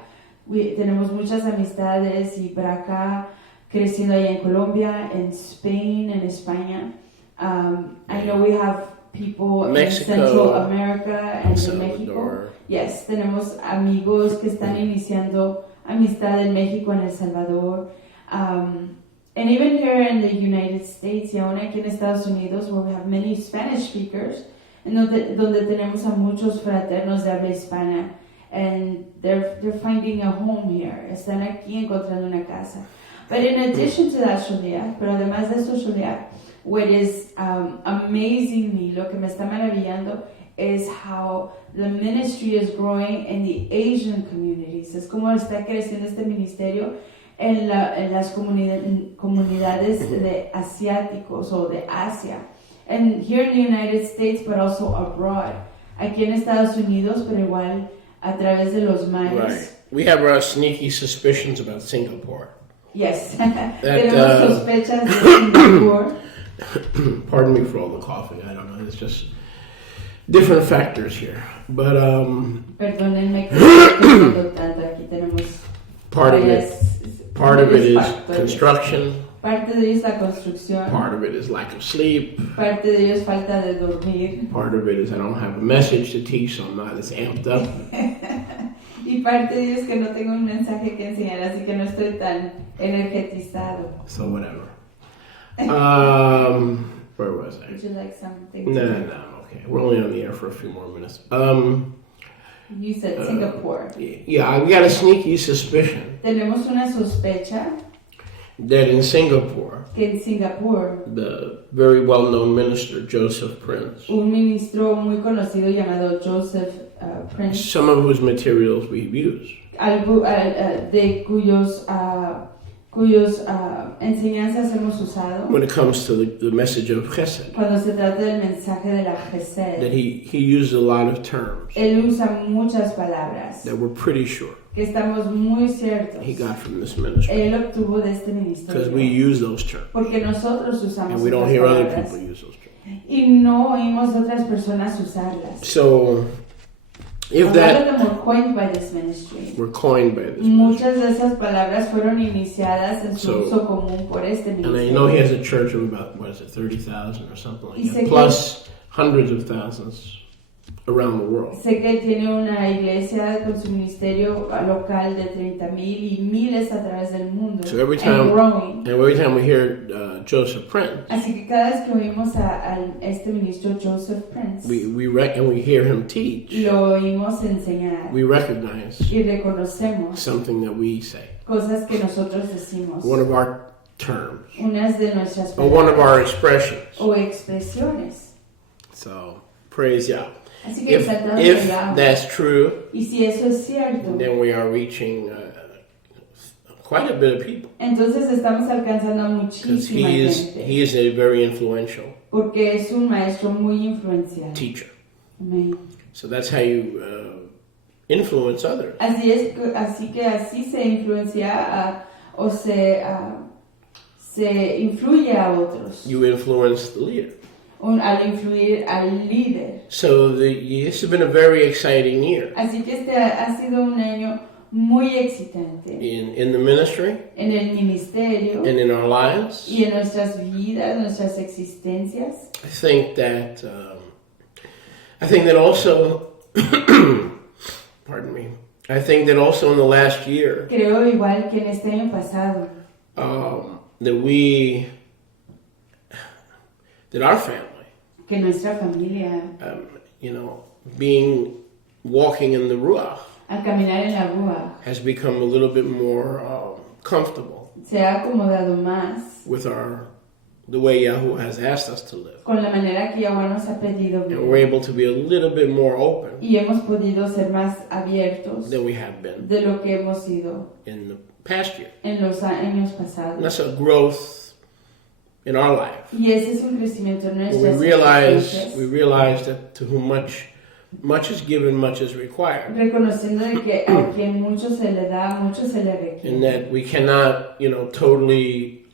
Tenemos muchas amistades y braca creciendo allá en Colombia, en Spain, en España. I know we have people Mexico, in Central America and in Mexico. Salvador. Yes, tenemos amigos que están iniciando amistad en México, en El Salvador. And even here in the United States, y aún aquí en Estados Unidos, where we have many Spanish speakers, en donde tenemos a muchos fraternos de habla hispana, and they're finding a home here. Están aquí encontrando una casa. But in addition to that, Sholiach, pero además de eso, Sholiach, what is amazing me, lo que me está maravillando, is how the ministry is growing in the Asian communities. Es como está creciendo este ministerio en las comunidades de asiáticos o de Asia. And here in the United States, but also abroad. Aquí en Estados Unidos, pero igual a través de los mares. Right. We have our sneaky suspicions about Singapore. Yes. Tenemos sospechas de Singapur. Pardon me for all the coughing. I don't know. It's just different factors here. But Perdónenme que estoy hablando tanto. Aquí tenemos part of it is factores. construction. Parte de ello es la construcción. Part of it is lack of sleep. Parte de ello es falta de dormir. Part of it is I don't have a message to teach, so I'm not as amped up. Y parte de ello es que no tengo un mensaje que enseñar, así que no estoy tan energetizado. So whatever. Where was I? Would you like something? No, okay. We're only on the air for a few more minutes. You said Singapore. Yeah, we got a sneaky suspicion Tenemos una sospecha that in Singapore, que en Singapur the very well-known minister Joseph Prince, un ministro muy conocido llamado Joseph Prince, some of whose materials we've used, de cuyos enseñanzas hemos usado when it comes to the message of Chesed, cuando se trata del mensaje de la Gesed. that he used a lot of terms Él usa muchas palabras that we're pretty sure que estamos muy ciertos. he got from this ministry, Él obtuvo de este because we ministerio use those terms, porque nosotros usamos and we don't estas hear other palabras people use those terms. y no oímos otras personas usarlas. So, if A lot that of them were coined by this ministry. were coined by this ministry, Muchas de esas palabras fueron iniciadas en su So, uso común por este and I know he ministerio. has a church of about, 30,000 or something like Y sé that, que- plus hundreds of thousands around the world. Sé que tiene una iglesia con su ministerio local de 30,000 y miles a través del mundo. So every and time- growing. And every time we hear Joseph Prince, Así que cada vez que oímos a este ministro Joseph Prince, and we hear him teach, lo oímos enseñar we recognize y reconocemos something that we say, cosas que nosotros decimos, one of our terms, unas de nuestras or one of our palabras expressions. o expresiones. So, praise Yah. Así que If exaltado sea Yahweh. that's true, Y si eso es cierto, then we are reaching quite a bit of people. entonces estamos alcanzando a Because muchísima gente, he is a very influential porque es un maestro muy influencial. teacher. Amén. So that's how you influence others. Así que así se influencia o se influye a otros, You influence the leader. al influir al líder. So this has been a very exciting year Así que este ha sido un año muy excitante in the ministry en el ministerio and in our lives. y en nuestras vidas, nuestras existencias. I think that also, pardon me. I think that also in the last year, Creo igual que en este año pasado, that our family que nuestra familia, walking in the Ruach al caminar en la rúa, has become a little bit more comfortable se ha acomodado más with the way Yahweh has asked us to live. con la manera que Yahweh nos ha pedido And we're vivir. able to be a little bit more open Y hemos podido ser más abiertos than we have been de lo que hemos sido in the past year. en los años And pasados. that's a growth in our life. Y ese es un crecimiento en We nuestras realize that to whom much is given, much is required. reconociendo de que a quien mucho se le da, mucho se le And requiere. that we cannot, totally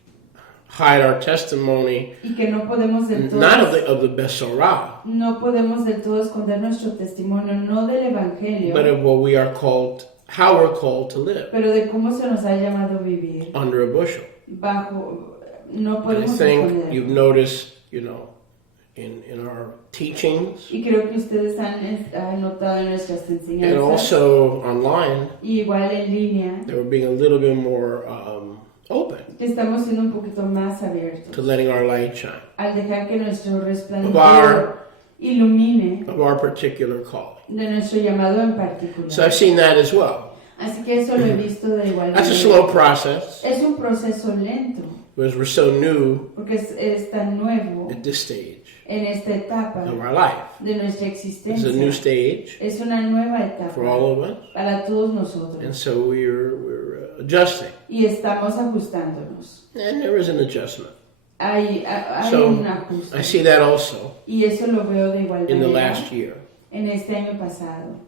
hide our testimony, Y que no podemos del todo, not of the Besorah, no podemos del todo esconder nuestro testimonio, no del Evangelio, but of what we are called, how we're called to live pero de cómo se nos ha llamado vivir. under a bushel. No And I podemos think esconderlo. you've noticed, in our teachings Y creo que ustedes han notado en nuestras and enseñanzas, also online y igual en línea, that we're being a little bit more open que estamos siendo un poquito más to abiertos letting our light shine al dejar que nuestro of resplandor ilumine of our particular calling. de nuestro llamado en particular. So I've seen that as well. Así que eso lo he visto de igual That's a manera. slow process Es un proceso lento, because we're so new porque es tan nuevo at this stage en esta etapa of our life. de nuestra It's existencia. a new stage Es una nueva etapa for all of us, para todos and nosotros. so we're adjusting, Y estamos ajustándonos. and there is an adjustment. Hay So un ajuste. I see that also Y eso lo veo de igual in the manera last year. en este año pasado.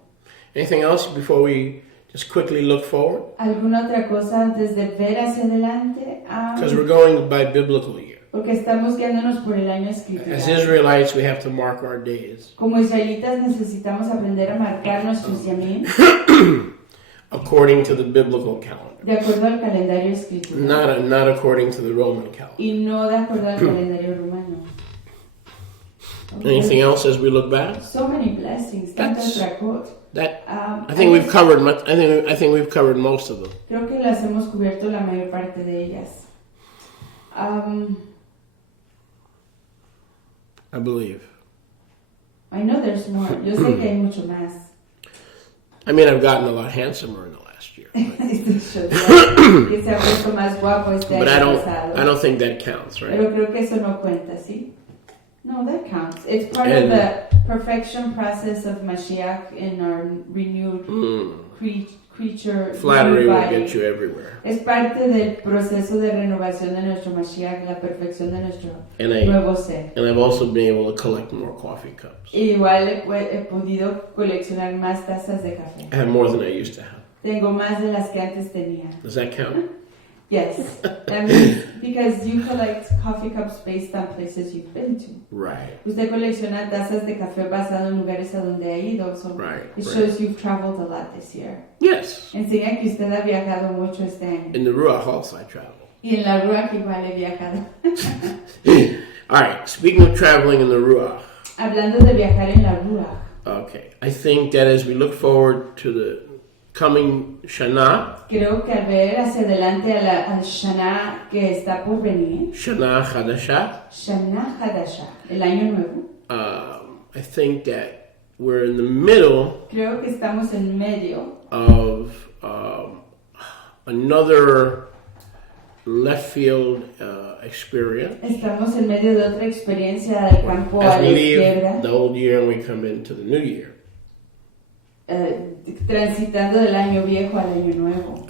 Anything else before we just quickly look forward? ¿Alguna otra cosa antes de ver hacia adelante? Because we're going by biblical year. Porque estamos guiándonos por el año escritural. As Israelites, we have to mark our days Como israelitas necesitamos aprender a marcar nuestros yamim according to the biblical calendar, de acuerdo al calendario escritural not according to the Roman calendar. y no de acuerdo al calendario romano. Anything else as we look back? So many blessings. Tantas rakot. That I think we've covered. I think we've covered most of them. Creo que las hemos cubierto la mayor parte de ellas. I believe. I know there's more. Yo sé que hay mucho más. I mean, I've gotten a lot handsomer in the last year, Que se ha puesto más guapo este but año pasado. I don't think that counts, right? Pero creo que eso no cuenta, ¿sí? No, that counts. It's part And- of the perfection process of Mashiach in our renewed creature. Flattery renewed will body. get you everywhere. Es parte del proceso de renovación de nuestro Mashiach, la perfección de nuestro And nuevo ser. I've also been able to collect more coffee cups. Y igual he podido coleccionar más tazas de café. I have more than I used to have. Tengo más de las que antes tenía. Does that count? Yes, that means because you collect coffee cups based on places you've been to. Right. Usted colecciona tazas de café basado en lugares a donde ha ido. So Right, it right. shows you've traveled a lot this year. Yes. Enseña que usted ha viajado mucho este año. In the Ruach also I travel. Y en la Rúa que igual he viajado. All right. Speaking of traveling in the Ruach, Hablando de viajar en la Rúa, okay. I think that as we look forward to the coming Shana, creo que al ver hacia adelante al Shana que está por venir, Shana Chadasha, Shana Hadasha, el año nuevo, I think that we're in the middle creo que estamos en medio of another left field experience Estamos en medio de otra experiencia del campo a as la we leave izquierda, the old year and we come into the new year. Transitando del año viejo al año nuevo.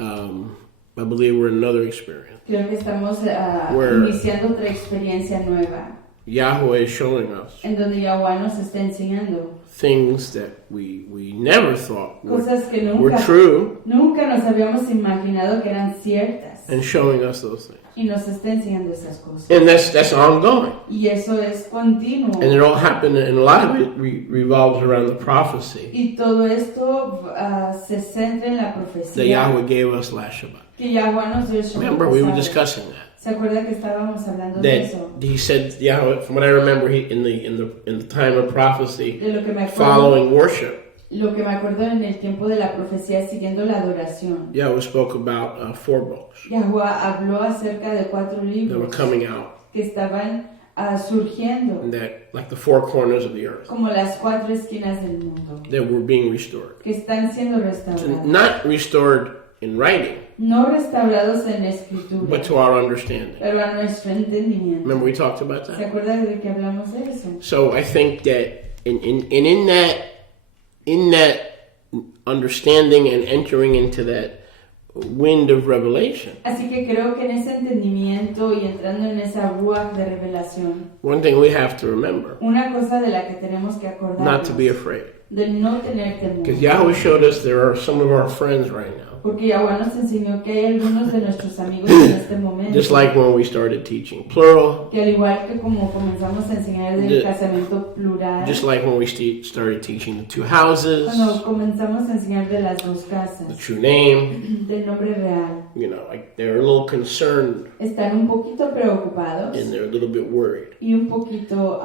I believe we're in another experience. Creo que estamos Where- iniciando otra experiencia nueva, Yahweh is showing us en donde Yahweh nos está enseñando things that we never thought cosas que were nunca true nos habíamos imaginado que eran ciertas, and showing us those things. y nos está enseñando esas cosas. And that's ongoing. Y eso es continuo. And it all happened, and a lot of it revolves around the prophecy Y todo esto se centra en la that profecía Yahweh gave us last Shabbat. que Yahweh nos dio el Shabbat Remember, we were pasado. discussing that. ¿Se acuerda que estábamos hablando de eso? That he said, Yahweh, from what I remember, he, in the time of prophecy, De lo que me acuerdo, following worship, en el tiempo de la profecía siguiendo la adoración. Yahweh spoke about 4 books Yahweh habló acerca de 4 that were libros coming out que estaban surgiendo that, like the four corners of the earth, como las cuatro esquinas del mundo, that were being restored. que están siendo restaurados. Not restored in writing, No restaurados en escritura, but to our understanding. pero a nuestro entendimiento. Remember we talked about ¿Se that? acuerdan de que hablamos de eso? So I think that in that understanding and entering into that wind of revelation, Así que creo que en ese entendimiento y entrando en esa ruach de revelación, one thing we have to remember, una cosa de la que tenemos que not acordarnos, to be afraid. de no tener temor. Because Yahweh showed us there are some of our friends right now, Porque Yahweh nos enseñó que hay algunos de nuestros amigos en este momento, just like when we started teaching plural, que al igual que como comenzamos a enseñar del casamiento plural, just like when we started teaching the two houses, cuando comenzamos a enseñar de las dos the casas, true name, del nombre real, like they're a little concerned están un poquito preocupados and they're a little bit worried. y un poquito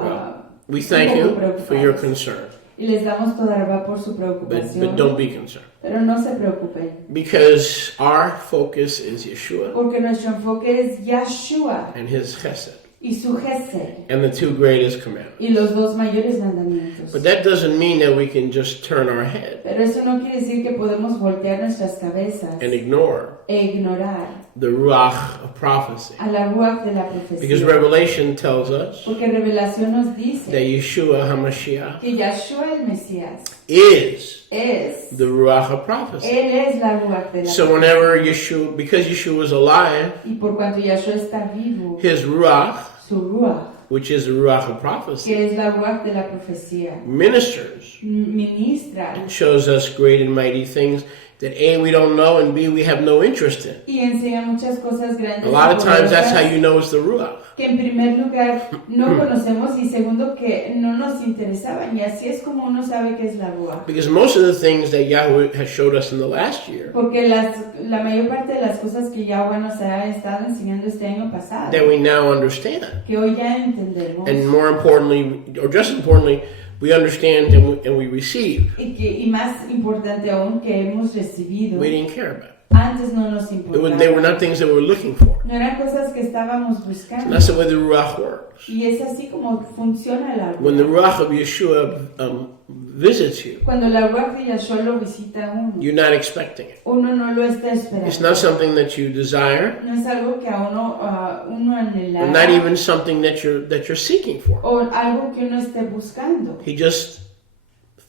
We thank you for your concern, y les damos toda verdad por su but preocupación, don't be concerned. pero no se preocupen, Because our focus is Yeshua porque nuestro enfoque es Yahshua and His Chesed y su Gesed and the two greatest commandments. y los dos mayores mandamientos. But that doesn't mean that we can just turn our head Pero eso no quiere decir que podemos voltear nuestras cabezas and ignore e ignorar the Ruach of prophecy. a la ruach de la Because profecía. Revelation tells us Porque Revelación nos that dice Yeshua HaMashiach que Yahshua el Mesías is es, the Ruach of prophecy. Él es la ruach de la So whenever Yeshua, because Yeshua is alive, y por cuanto Yahshua está vivo, His Ruach, su ruach, which is the Ruach of prophecy, que es la ruach de la profecía, ministers, ministra shows us great and mighty things that A, we don't know, and B, we have no interest in. y enseña muchas cosas grandes A lot of times that's how poderosas you know it's the Ruach. que en primer lugar no conocemos y segundo que no nos interesaban, y así es como uno sabe que es la ruach. Because most of the things that Yahweh has showed us in the last year, Porque la mayor parte de las cosas que Yahweh nos ha estado enseñando este año pasado, that we now understand. que hoy ya entendemos, And more importantly, or just importantly, we understand and we receive. y más importante aún que hemos recibido, We didn't care about. antes no nos They importaba. were not things that we were looking for. No eran cosas que estábamos And buscando. that's the way the Ruach works. Y es así como funciona la When the ruach. Ruach of Yeshua visits you, Cuando la ruach de Yahshua lo visita a uno, you're not expecting it. uno no lo está It's esperando. not something that you desire, No es algo que a uno and anhelara not even something that you're seeking for. o algo que uno esté buscando. He just,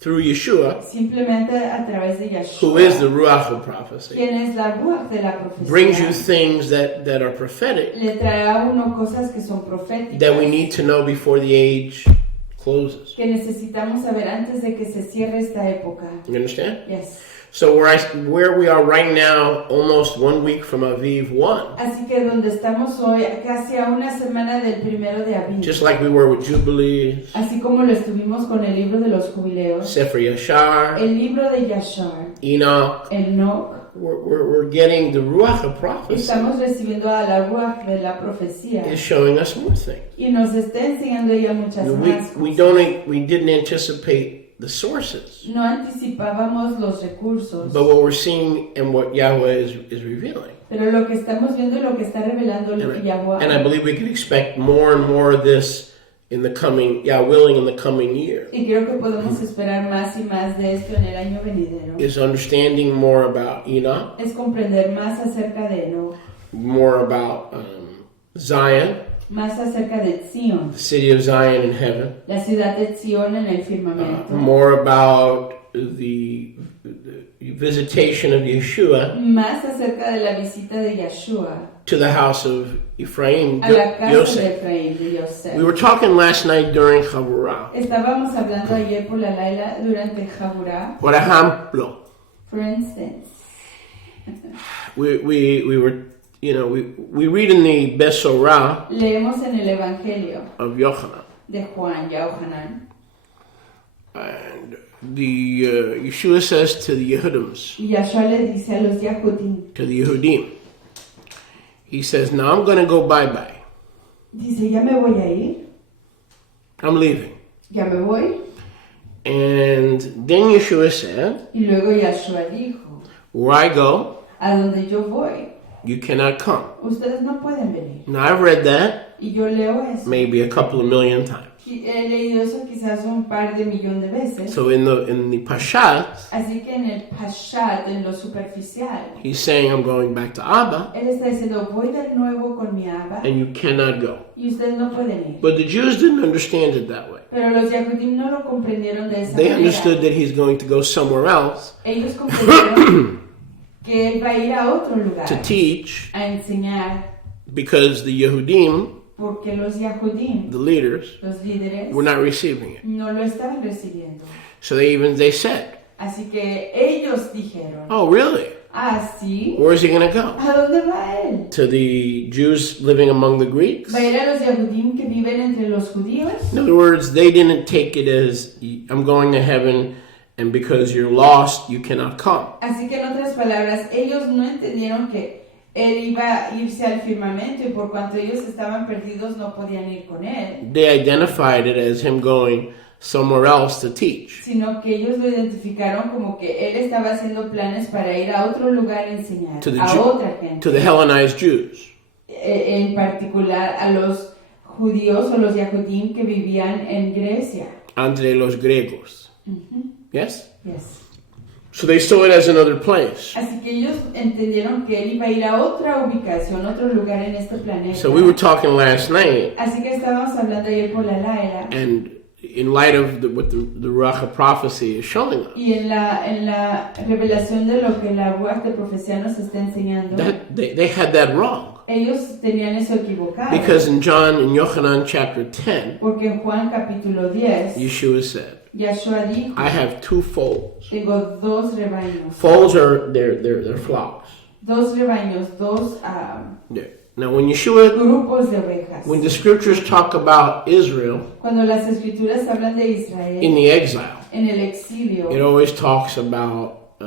through Yeshua, Simplemente a través de who is Yahshua, the Ruach of prophecy, quien es la ruach de la profecía, brings you things that are prophetic le trae a uno cosas que son proféticas, that we need to know before the age closes. que necesitamos saber antes de que se cierre esta época. You understand? Yes. So where we are right now, almost 1 week from Aviv 1, Así que donde estamos hoy, casi a una semana del 1 de abril, just like we were with Jubilee, así como lo estuvimos con el libro de los jubileos, Sefer Yashar, el libro de Yashar, Enoch, el Enoch, we're getting the Ruach of prophecy estamos recibiendo a la ruach de la profecía is showing us more things. y nos está enseñando ella muchas más We cosas. we didn't anticipate the sources, No anticipábamos los recursos, but what we're seeing and what Yahweh is revealing. pero lo que estamos viendo y lo que está revelando Yahweh, And I believe we can expect more and more of this in the coming, willing, in the coming year, y creo que podemos esperar más y más de esto en el año venidero, is understanding more about Enoch, es comprender más acerca de Enoch, more about Zion, más acerca de Zion, the city of Zion in heaven, la ciudad de Zion en el firmamento, more about the visitation of Yeshua más acerca de la visita de Yahshua to the house of Ephraim, a la casa de Yosef. Efraín, de Yosef. We were talking last night during Chavurah. Estábamos hablando ayer por la Laila durante Jaburá, Por ejemplo, for instance, we were, we read in the Besorah leemos en el Evangelio of Yochanan, de Juan, Yohanan, and the Yeshua says to the Yehudims, y Yahshua le dice a los Yahudim, to the Yehudim, he says, now I'm going to go bye-bye. dice, ya me voy a ir, I'm leaving. ya me voy, And then Yeshua said, y luego Yahshua dijo, where I go, a donde yo voy, you cannot come. ustedes no pueden venir. Now I've read that, Y yo leo eso. maybe a couple of million times. Y he leído eso quizás un par de millón de veces. So in the Pashat, Así que en el Pashat, en lo superficial, he's saying, I'm going back to Abba, él está diciendo, voy de nuevo con mi Abba and you cannot go. y ustedes no pueden ir. But the Jews didn't understand it that way. Pero los Yahudim no lo comprendieron de esa They manera. understood that he's going to go somewhere else Ellos comprendieron que él va a ir a otro lugar to teach, a enseñar, because the Yehudim, porque los Yahudim, the leaders, los líderes, were not receiving it. no lo estaban recibiendo. So they said, Así que ellos dijeron, oh, really? ah, sí, Where is he going to go? ¿a dónde va él? To the Jews living among the Greeks? ¿Va a ir a los Yahudim que viven entre los judíos? In other words, they didn't take it as, I'm going to heaven, and because you're lost, you cannot come. Así que en otras palabras, ellos no entendieron que él iba a irse al firmamento y por cuanto ellos estaban perdidos no podían ir con él, They identified it as him going somewhere else to teach. sino que ellos lo identificaron como que él estaba haciendo planes para ir a otro lugar a enseñar To the a Jew- otra gente, To the Hellenized Jews. en particular a los judíos o los Yahudim que vivían en Grecia. Entre los griegos. Yes? Yes. So they saw it as another place. Así que ellos entendieron que él iba a ir a otra ubicación, otro lugar en este planeta. So we were talking last night, Así que estábamos hablando ayer por la Laira. and in light of what the Ruach of prophecy is showing us, Y en la revelación de lo que la Ruach de profecía nos está enseñando, that they had that wrong. ellos tenían eso equivocado. Because in Yochanan chapter 10, Porque en Juan capítulo 10, Yeshua said, Yahshua dijo, I have two folds. tengo dos rebaños. Folds are they're flocks. Dos rebaños, dos Yeah. Now when Yeshua, grupos de ovejas. when the scriptures talk about Israel Cuando las escrituras hablan de Israel in the exile, en el exilio, it always talks about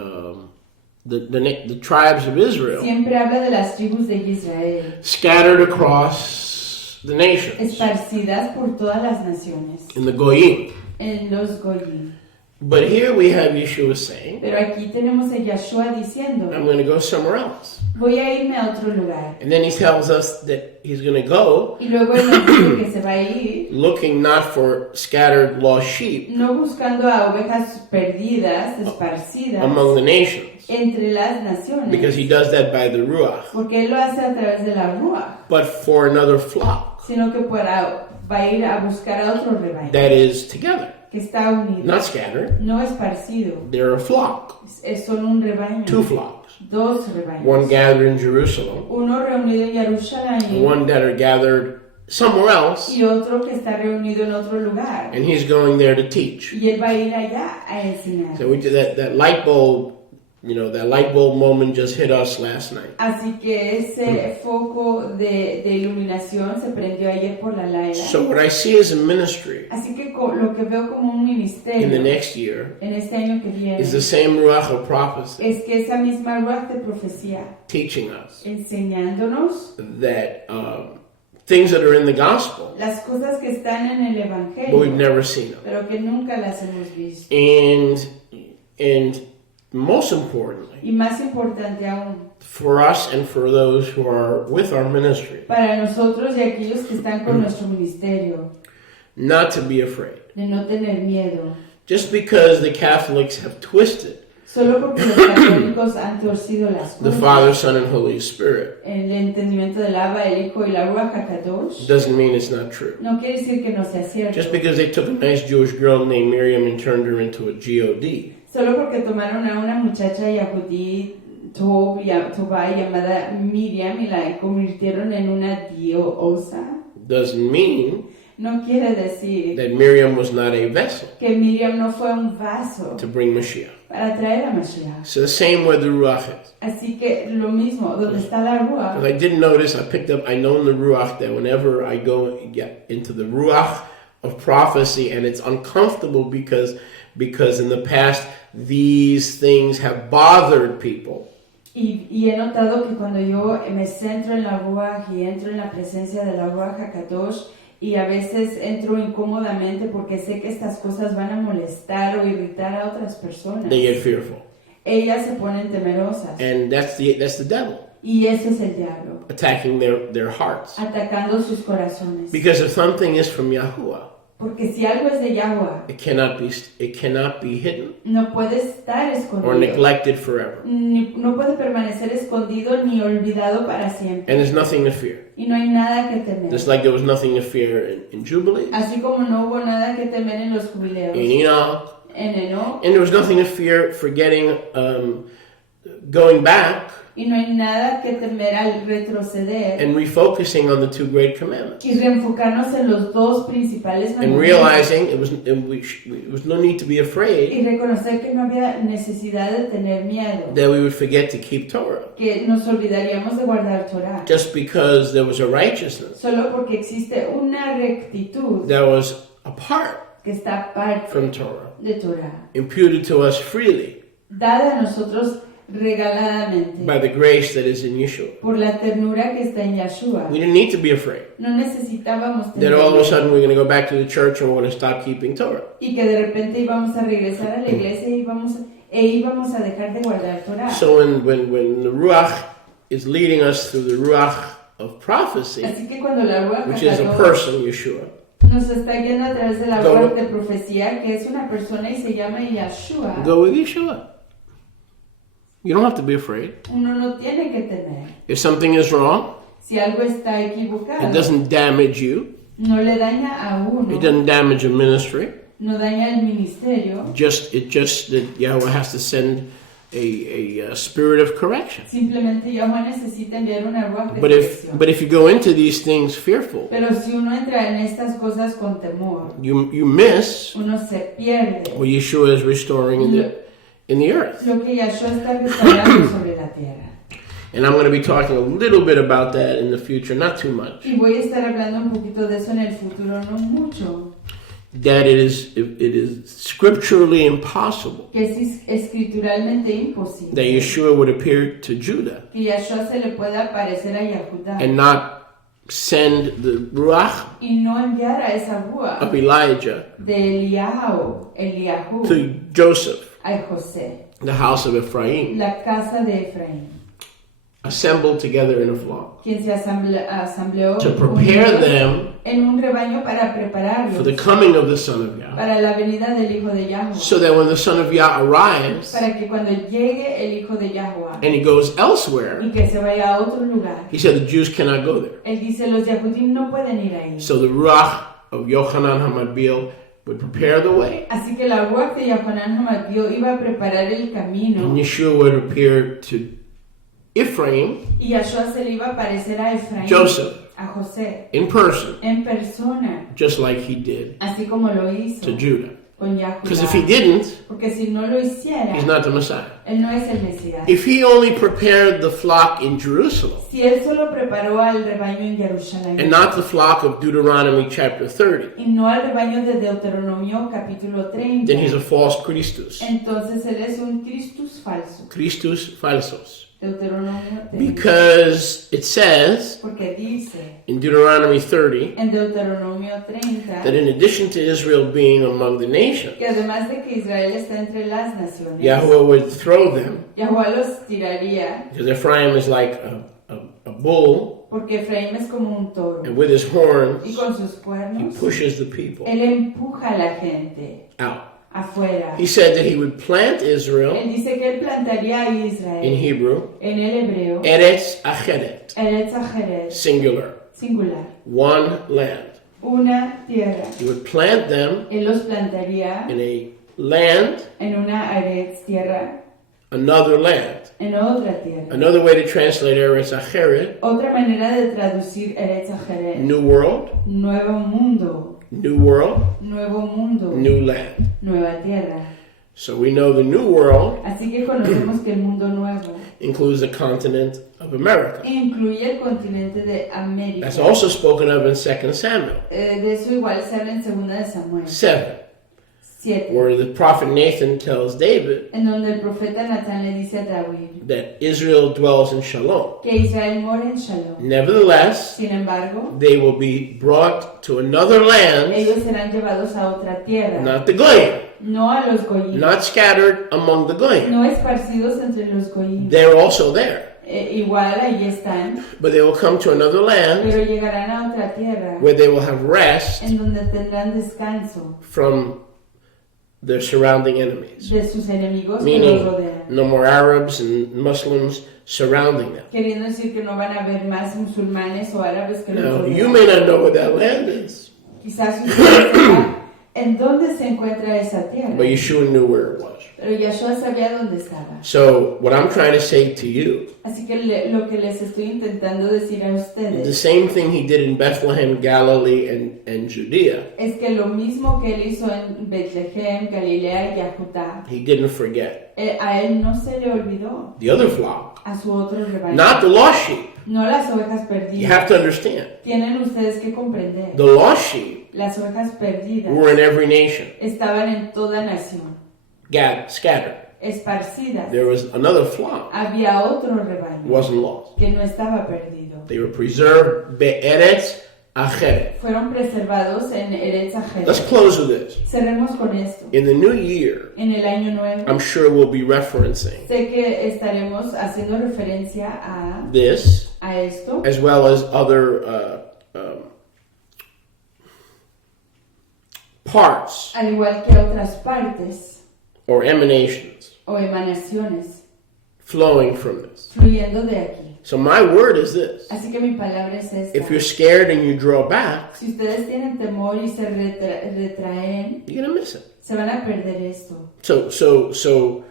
the tribes of Israel siempre habla de las tribus de Israel, scattered across the nations esparcidas por todas las naciones, in the Goyim. en los Goyim. But here we have Yeshua saying, Pero aquí tenemos a Yahshua diciendo, I'm going to go somewhere else. voy a irme a otro lugar. And then he tells us that he's going to go Y luego él nos dice que se va a ir, looking not for scattered lost sheep no buscando a ovejas perdidas, esparcidas, among the nations, entre las naciones, because he does that by the Ruach, porque él lo hace a través de la Ruach, but for another flock sino que va a ir a buscar a otro rebaño, that is together, que está unido, not scattered. no esparcido, They're a flock, son un rebaño, two flocks, dos rebaños, one gathered in Jerusalem, uno reunido en Jerusalén one that are gathered somewhere else, y otro que está reunido en otro lugar, and he's going there to teach. y él va a ir allá a enseñar. So we did that light bulb, that light bulb moment just hit us last night. Así que ese foco de iluminación se prendió ayer por la Laila. So what I see as a ministry Así que lo que veo como un in the ministerio next year en este año que viene is the same Ruach of prophecy es que esa misma Ruach de profecía teaching us enseñándonos that things that are in the gospel, las cosas que están en el but we've Evangelio, never seen them. pero que nunca las hemos visto. And most importantly, Y más importante aún, for us and for those who are with our ministry, para nosotros y aquellos que están con nuestro ministerio, not to be afraid. de no tener miedo. Just because the Catholics have twisted Solo porque los católicos han torcido las the cosas, Father, Son, and Holy Spirit el entendimiento del Abba, el Hijo y la Ruach HaKadosh, doesn't mean it's not true. no quiere decir que no sea cierto. Just because they took a nice Jewish girl named Miriam and turned her into a God Solo porque tomaron a una muchacha yahudí Tobá llamada Miriam y la convirtieron en una diosa, doesn't mean no quiere decir that Miriam was not a vessel que Miriam no fue un vaso to bring Mashiach. para traer a Mashiach. So the same way the Ruach is. Así que lo mismo, donde está la Because Ruach, I did notice, I know in the Ruach that whenever I go get into the Ruach of prophecy, and it's uncomfortable because in the past these things have bothered people. y he notado que cuando yo me centro en la Ruach y entro en la presencia de la Ruach HaKadosh, y a veces entro incómodamente porque sé que estas cosas van a molestar o irritar a otras personas. They get fearful. Ellas se ponen temerosas. And that's the devil. Y eso es el diablo, attacking their hearts. atacando sus corazones. Because if something is from Yahuwah, Porque si algo es de Yahweh, it cannot be hidden no puede estar or escondido. neglected forever. No puede permanecer escondido ni olvidado para siempre. And there's nothing to fear. Y no hay nada que temer. Just like there was nothing to fear in Jubilee, Así como no hubo nada que temer en los jubileos. in Enoch, En Enoch. and there was nothing to fear for going back Y no hay nada que temer al retroceder. and refocusing on the two great commandments. Y reenfocarnos en los dos principales And mandamientos. realizing it was no need to be afraid Y reconocer que no había necesidad de tener miedo. that we would forget to keep Torah. Que nos olvidaríamos de guardar Torah. Just because there was a righteousness Solo porque existe una rectitud that was apart que está aparte from Torah, de Torah. imputed to us freely Dada a nosotros regaladamente. by the grace that is in Yeshua. Por la ternura que está en Yahshua. We didn't need to be afraid No necesitábamos that tener all of a miedo. sudden we're going to go back to the church and we're going to stop keeping Torah. Y que de repente íbamos a regresar a la iglesia y íbamos a dejar de guardar Torah. So when the Ruach is leading us through the Ruach of prophecy, Así que cuando la Ruach which is a HaKadosh person, Yeshua, nos está guiando a través de la Go- Ruach de profecía, que es una persona y se llama Yahshua, go with Yeshua. You don't have to be afraid. uno no tiene que temer. If something is wrong, Si algo está equivocado, it doesn't damage you. no le daña a uno, It doesn't damage a ministry. no daña el ministerio, It just that Yahweh has to send a spirit of correction. simplemente Yahweh necesita enviar una Ruach de But corrección. if you go into these things fearful, Pero si uno entra en estas cosas con temor, you miss uno se pierde what Yeshua is restoring in the earth. lo que Yahshua está restaurando sobre la tierra. And I'm going to be talking a little bit about that in the future, not too much. Y voy a estar hablando un poquito de eso en el futuro, no mucho. That it is scripturally impossible Que es escrituralmente imposible that Yeshua would appear to Judah que Yahshua se le pueda aparecer a Yahudá and not send the Ruach y no enviar a esa Ruach of Elijah de Eliahu, to Joseph, a José, the house of Ephraim, la casa de Efraín, assembled together in a flock, quien se asambleó to prepare unidos them en un rebaño para prepararlos for the coming of the Son of Yah, para la venida del Hijo de Yahweh, so that when the Son of Yah arrives para que cuando llegue el Hijo de Yahweh and he goes elsewhere, y que se vaya a otro lugar, he said the Jews cannot go there. él dice los Yahudim no pueden ir ahí. So the Ruach of Yochanan HaMabil would prepare the way, Así que la Ruach de Yohanan Hamadío iba a preparar el camino and Yeshua would appear to Ephraim, y Yahshua se le iba a aparecer a Efraín, Joseph, a José, in person, en persona, just like he did así como lo hizo to Judah. con Because if he Yahudá. didn't, Porque si no lo hiciera, he's not the Messiah. él no es el Mesías. If he only prepared the flock in Jerusalem Si él solo preparó al rebaño en Jerusalén and not the flock of Deuteronomy chapter 30, y no al rebaño de Deuteronomio capítulo 30, then he's a false Christus. entonces él es un Christus falso. Christus falsos. Deuteronomio 30. Because it says Porque dice in Deuteronomy 30 en Deuteronomio 30 that in addition to Israel being among the nations, que además de que Israel está entre las naciones, Yahweh would throw them, Yahweh los tiraría, because Ephraim is like a bull, porque Efraín es como un toro, and with his horns, y con sus he cuernos, pushes the people él empuja a la gente out. afuera. He said that he would plant Israel, Él dice que él plantaría a in Israel, Hebrew, en el hebreo, Eretz Acheret, Eretz Ajeres, singular, singular, one land. una tierra. He would plant them Él los plantaría in a land, en una Eretz tierra, another land. en otra tierra. Another way to translate Eretz Acheret, Otra manera de traducir Eretz Ajeres, new world, nuevo mundo, new world, nuevo mundo, new land. nueva tierra. So we know the new world Así que conocemos que el mundo nuevo includes the continent of America. incluye el continente de América. That's also spoken of in 2 Samuel De eso igual se habla en 2 de Samuel 7, 7, where the prophet Nathan tells David en donde el profeta Natán le dice a David that Israel dwells in Shalom. que Israel mora en Shalom. Nevertheless, Sin embargo, they will be brought to another land, ellos serán llevados a otra tierra, not the Goyim, no a los Goyim, not scattered among the Goyim. no esparcidos entre los Goyim. They're also there. igual ahí están, but they will come to another land pero llegarán a otra tierra where they will have rest en donde tendrán descanso from their surrounding enemies. de sus enemigos que Meaning, los rodean. no more Arabs and Muslims surrounding them. Queriendo decir que no van a haber más musulmanes o árabes que los Now, rodean. you may not know what that land is, Quizás ustedes sepan en dónde se encuentra esa tierra, but Yeshua knew where it was. pero Yahshua sabía dónde estaba. So, what I'm trying to say to you, Así que lo que les estoy intentando decir a the ustedes same thing he did in Bethlehem, Galilee, and Judea, es que lo mismo que él hizo en Betlehem, Galilea y Judá, he didn't forget a él no se le olvidó, the other flock, a su otro rebaño. not the lost sheep. No las ovejas You perdidas. have to understand. Tienen ustedes que comprender. The lost sheep Las ovejas perdidas were in every nation, estaban en toda nación, scattered. esparcidas. There was another flock, Había otro rebaño wasn't lost. que no estaba perdido. They were preserved be'eretz acheret. Fueron preservados en Eretz Let's Ajer. close with this. Cerremos con esto. In the new year, En el año nuevo, I'm sure we'll be referencing sé que estaremos haciendo referencia this a esto, as well as other parts al igual que otras partes or emanations o emanaciones flowing from this. fluyendo de aquí. So my word is this. Así que mi palabra es esta. If you're scared and you draw back, Si ustedes tienen temor y se retraen, you're going to miss it. se van a perder esto. So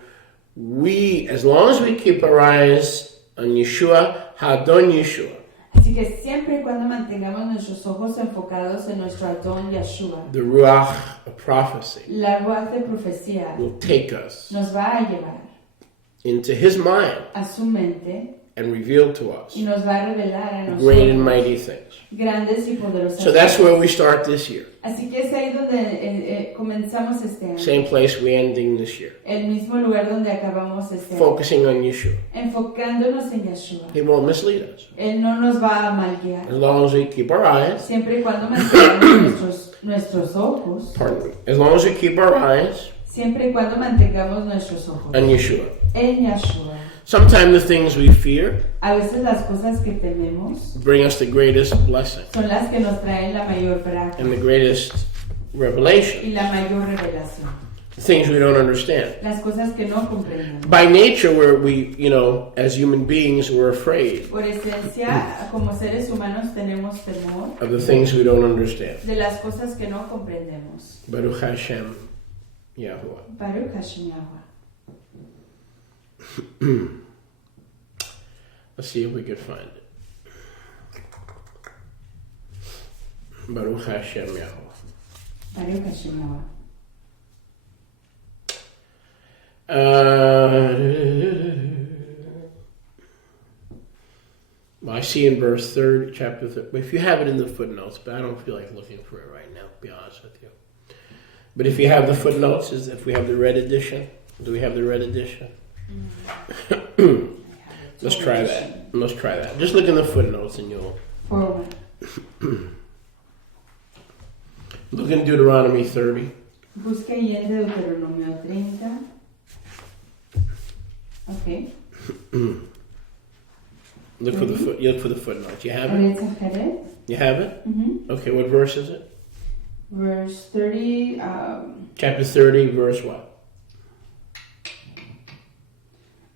we, as long as we keep our eyes on Yeshua, Hadon Yeshua, Así que siempre y cuando mantengamos nuestros ojos enfocados en nuestro Adón Yahshua, the Ruach of prophecy la ruach de profecía will take us nos va a llevar into his mind a su mente and reveal to us y nos va a revelar a great and nosotros mighty things. grandes y poderosas So that's cosas. where we start this year. Así que es ahí donde comenzamos este año. Same place we ending this year. El mismo lugar donde acabamos este año. Focusing on Yeshua. Enfocándonos en Yahshua. He won't mislead us. Él no nos va a malguiar. As long as we keep our eyes, Siempre y cuando mantengamos nuestros ojos. pardon me, as long as we keep our eyes Siempre y cuando mantengamos nuestros ojos on Yeshua. en Yahshua. Sometimes the things we fear A veces las cosas que tememos bring us the greatest blessing son las que nos traen la mayor braca and the greatest revelation. y la mayor revelación. The things we don't understand. Las cosas que no comprendemos. By nature, as human beings, we're afraid Por esencia, como seres humanos tenemos temor of the things we don't understand. de las cosas que no comprendemos. Baruch Hashem, Yahuwah. Baruch Hashem Yahweh. Let's see if we can find it. Baruch Hashem, Yahuwah. Baruch Hashem Yahweh. I see in verse 3, chapter 3. If you have it in the footnotes, but I don't feel like looking for it right now, to be honest with you. But if you have the footnotes, if we have the red edition, do we have the red edition? Let's try that. Just look in the footnotes and you'll... Forward. Look in Deuteronomy 30. Busca ahí en Deuteronomio 30. Okay. Look for the footnotes. You have it? Eretz Acharet. You have it? Mm-hmm. Okay, what verse is it? Verse 30. Chapter 30, verse what?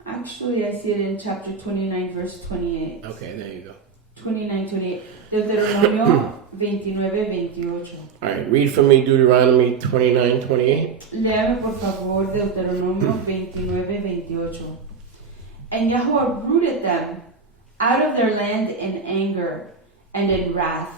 Actually, I see it in chapter 29, verse 28. Okay, there you go. 29, 28. Deuteronomio 29, 28. All right, read for me Deuteronomy 29, 28. Léame por favor Deuteronomio 29, 28. And Yahweh rooted them out of their land in anger and in wrath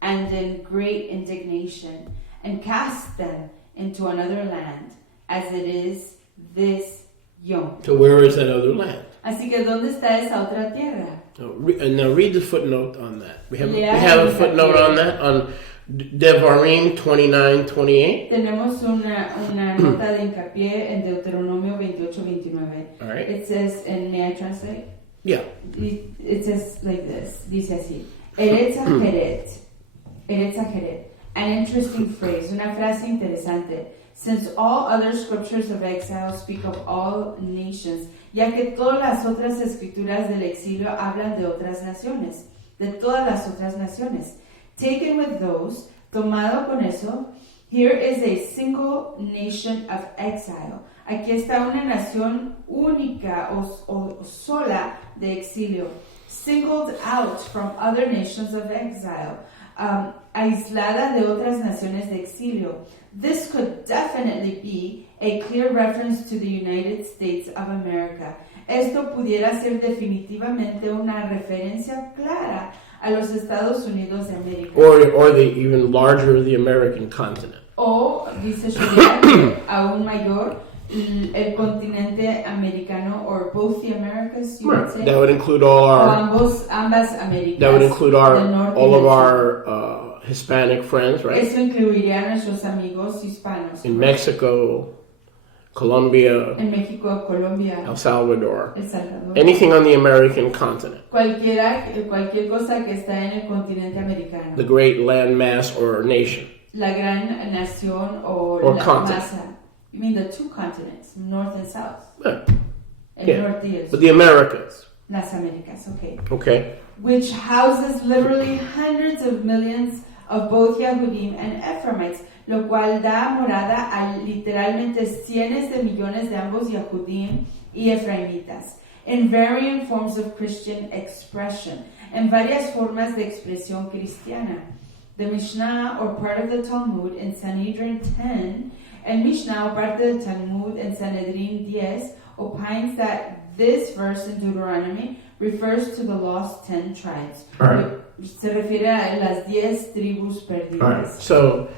and in great indignation, and cast them into another land, as it is this Yom. So where is that other land? Así que ¿dónde está esa otra tierra? And now read the footnote on that. We have Yeah, a footnote on that, on Devarim 29, 28. Tenemos una nota de hincapié en Deuteronomio 28, 29. All right. It says, and may I translate? Yeah. It says like this. Dice así. Eretz Acharet. Eretz Acharet. An interesting phrase, una frase interesante. since all other scriptures of exile speak of all nations, ya que todas las otras escrituras del exilio hablan de otras naciones, de todas las otras naciones. Taken with those, tomado con eso, here is a single nation of exile. Aquí está una nación única o sola de exilio. Singled out from other nations of exile. Aislada de otras naciones de exilio. This could definitely be a clear reference to the United States of America. Esto pudiera ser definitivamente una referencia clara a los Estados Unidos de América. Or the even larger the American continent. O, dice Shurian, aún mayor, el continente americano, or both the Americas, you would say? That would include all our... ambas Américas. That would include all of our Hispanic friends, right? Eso incluiría a nuestros amigos hispanos. In Mexico, Colombia, en México, Colombia, El Salvador. El Salvador. Anything on the American continent. Cualquier cosa que está en el continente americano. The great landmass or nation. La gran nación o la continent. masa. You mean the two continents, North and South? Yeah. Norte y el sur. But the Americas. Las Américas, okay. Okay. Which houses literally hundreds of millions of both Yahudim and Ephraimites, lo cual da morada a literalmente cientos de millones de ambos Yahudim y Efraimitas, in varying forms of Christian expression, en varias formas de expresión cristiana. The Mishnah, or part of the Talmud, in Sanhedrin 10, and Mishnah, or part of the Talmud in Sanhedrin 10, opines that this verse in Deuteronomy refers to the lost 10 tribes. Right. Se refiere a las 10 tribus perdidas. Right. So,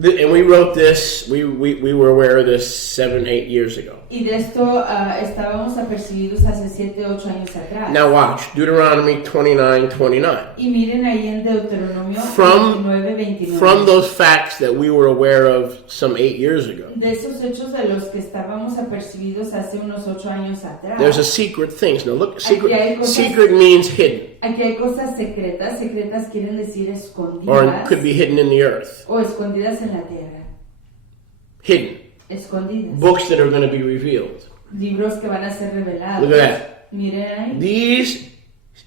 and we wrote this, we were aware of this 7-8 years ago. Y de esto estábamos apercibidos hace 7-8 años atrás. Now watch, Deuteronomy 29:29. Y miren ahí en Deuteronomio From 29:29. those facts that we were aware of some 8 years ago. De esos hechos de los que estábamos apercibidos hace unos 8 años atrás. There's a secret things. Now look, Aquí secret means hidden. Aquí hay cosas secretas. Secretas quieren decir escondidas. Or it could be hidden in the earth. O escondidas en la tierra. Hidden. Escondidas. Books that are going to be revealed. Libros que van a ser revelados. Look at that. Miren ahí. These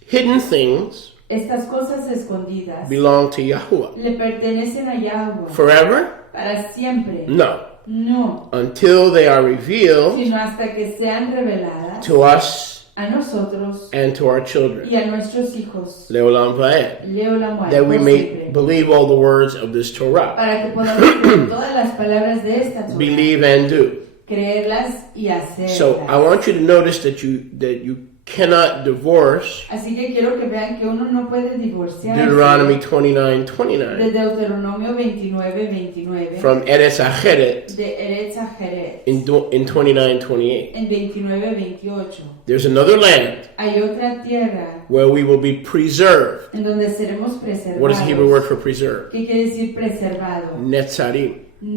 hidden things Estas cosas escondidas belong to Yahuwah. le pertenecen a Yahweh. Forever? Para siempre. No. No. Until they are revealed Sino hasta que sean reveladas to us a nosotros and to our children. y a nuestros hijos. Leolam Va'ed. Leo la muerte. That we may believe all the words of this Torah. Para que podamos creer todas las palabras de esta Torah. Believe and do. Creerlas y hacerlas. So I want you to notice that you cannot divorce Así que quiero que vean que uno no puede divorciarse Deuteronomy de 29:29 Deuteronomio 29:29 from Eretz Acheret de Eretz Ajeret in 29:28. en 29:28. There's another land Hay otra tierra where we will be preserved. en donde seremos preservados. What is the Hebrew word for preserved? ¿Qué quiere decir preservado? Netzarim. The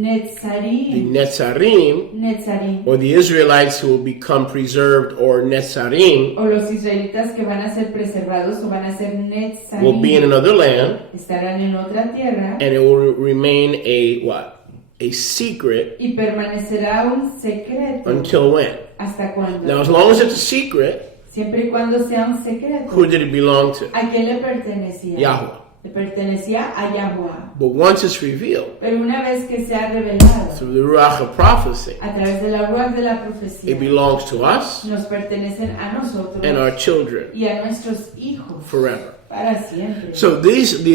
Netzarim. Netzarim, or the Israelites who will become preserved, or Netzarim, O los israelitas que van a ser preservados o van a ser Netzarim. will be in another land, Estarán en otra tierra. and it will remain a secret Y permanecerá un secreto. until when? ¿Hasta cuándo? Now, as long as it's a secret, Siempre y cuando sea un secreto. who did it belong to? ¿A quién le pertenecía? Yahweh. Le pertenecía a Yahweh. But once it's revealed Pero una vez que sea revelado through the Ruach of prophecy, a través de la ruach de la profecía, it belongs to us nos pertenecen a nosotros and our children y a nuestros hijos forever. para siempre. So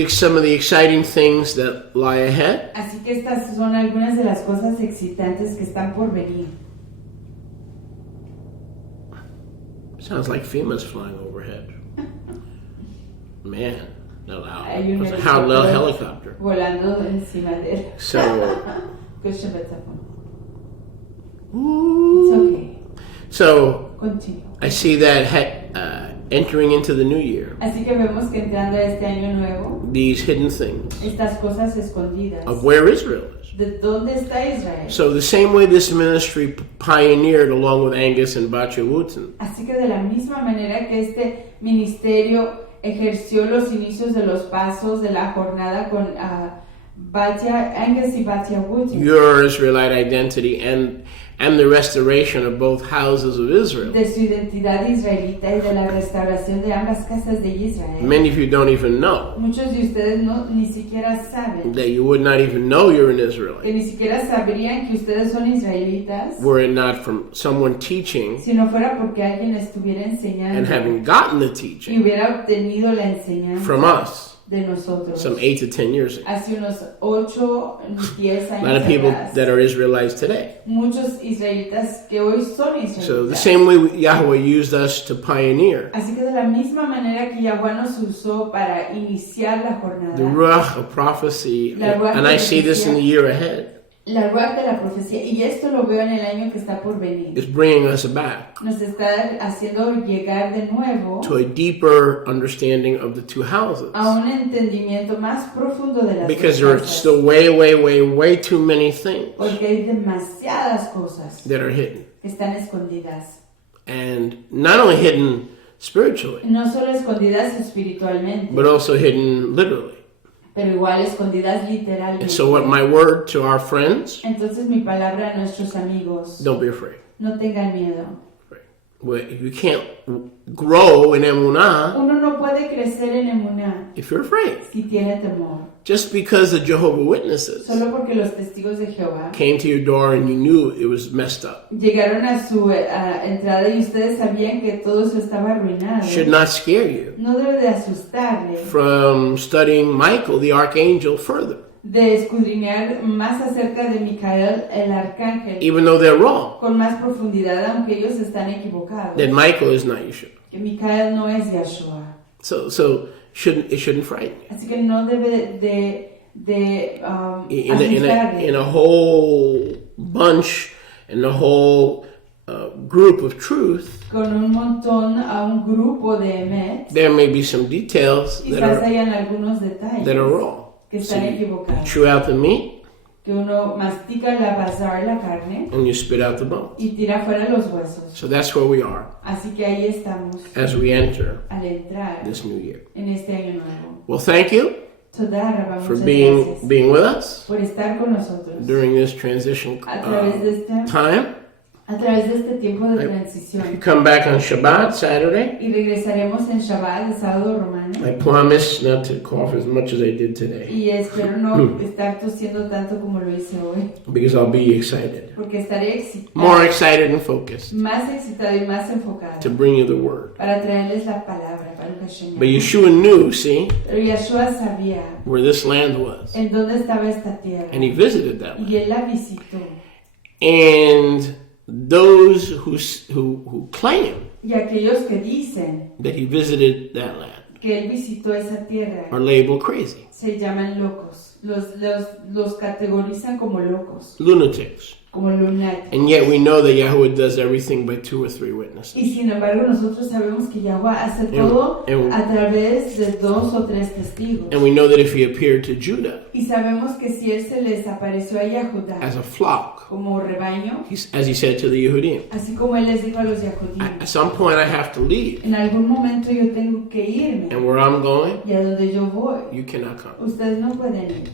some of the exciting things that lie ahead. Así que estas son algunas de las cosas excitantes que están por venir. Sounds like FEMA's flying overhead. Man, that Hay un loud helicopter. volando encima de él. So, Push the button. It's ooh. okay. So Continue. I see that entering into the new year, Así que vemos que entrando a este año nuevo, these hidden things estas cosas escondidas. of where Israel is. ¿De dónde está Israel? So the same way this ministry pioneered along with Angus and Bacha Wooten, Así que de la misma manera que este ministerio ejerció los inicios de los pasos de la jornada con Batya Angus y Batya Wood, your Israelite identity and the restoration of both houses of Israel. de su identidad israelita y de la restauración de ambas casas de Israel. Many of you don't even know Muchos de ustedes ni siquiera saben, that you would not even know you're an que Israelite ni siquiera sabrían que ustedes son israelitas, were it not from someone teaching si no fuera porque alguien estuviera and enseñando having gotten the y teaching hubiera obtenido la enseñanza from us de nosotros. some 8 to 10 years ago. Hace unos 8, 10 A años lot of people atrás. that are Israelites today. Muchos israelitas que hoy son israelitas. So the same way Yahweh used us to pioneer Así que de la misma manera que Yahweh nos usó para iniciar la jornada, the Ruach of prophecy, La Ruach and de I see this in the year ahead, la ruach de la profecía, y esto lo veo en el año que está por venir, is bringing us back nos está haciendo llegar de nuevo to a deeper understanding of the two houses. a un entendimiento más profundo de las Because dos there are cosas. still way too many things Porque hay demasiadas cosas that are hidden. que están escondidas. And not only hidden spiritually, No solo escondidas espiritualmente, but also hidden literally. pero igual escondidas And literalmente. so what my word to our friends, Entonces mi palabra a nuestros amigos, don't be afraid. no tengan miedo. Well, you can't grow in emunah Uno no puede crecer en emuná if you're afraid. si tiene temor. Just because the Jehovah Witnesses Solo porque los testigos de Jehová came to your door and you knew it was messed up llegaron a su entrada y ustedes sabían que todo eso estaba arruinado. should not scare you No debe de asustarle from studying Michael, the archangel, further, de escudriñar más acerca de Micael, el arcángel, even though they're wrong. con más profundidad, aunque ellos están equivocados. That Michael is not Yeshua. Que Micael no es Yahshua. So it shouldn't frighten you. Así que no debe asustarle. In a whole bunch, in a whole group of truth, Con un montón, a un grupo de emet, there may be some details quizás hayan algunos detalles that are wrong. que están So equivocados. you chew out the meat Que uno mastica la bazar, la carne, and you spit out the bones. y tira fuera los huesos. So that's where we are Así que ahí estamos as we enter al entrar this new year. en este año nuevo. Well, thank you Toda Rabba, for muchas being gracias with us por estar con nosotros during this transition a través de time. tiempo de You transición. come back on Shabbat, Saturday. Y regresaremos en Shabbat, el sábado romano. I promise not to cough as much as I did today Y espero no estar tosiendo tanto como lo hice hoy, because I'll be excited, porque estaré excitada, more excited and focused más excitada y más enfocada to bring you the word. para traerles la palabra, para el Hashem. But Yeshua knew, see, Pero Yahshua sabía where this land was, en dónde estaba esta tierra and he visited that land. y él la visitó. And those who claim Y aquellos que dicen that he visited that land que él visitó esa tierra are labeled crazy, se llaman locos. Los categorizan como locos, lunatics. como lunáticos. And yet we know that Yahweh does everything by 2 or 3 witnesses. Y sin embargo nosotros sabemos que Yahweh hace And- todo and- a través de 2 o 3 testigos. And we know that if he appeared to Judah Y sabemos que si él se les apareció a Yahudá as a flock, como rebaño, as he said to the Yehudim, así como él les dijo a los Yahudim, at some point I have to leave, en algún momento yo tengo que irme, and where I'm going, y a donde yo voy, you cannot come. ustedes no pueden ir.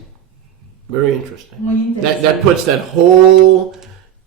Very interesting. Muy interesante. That puts that whole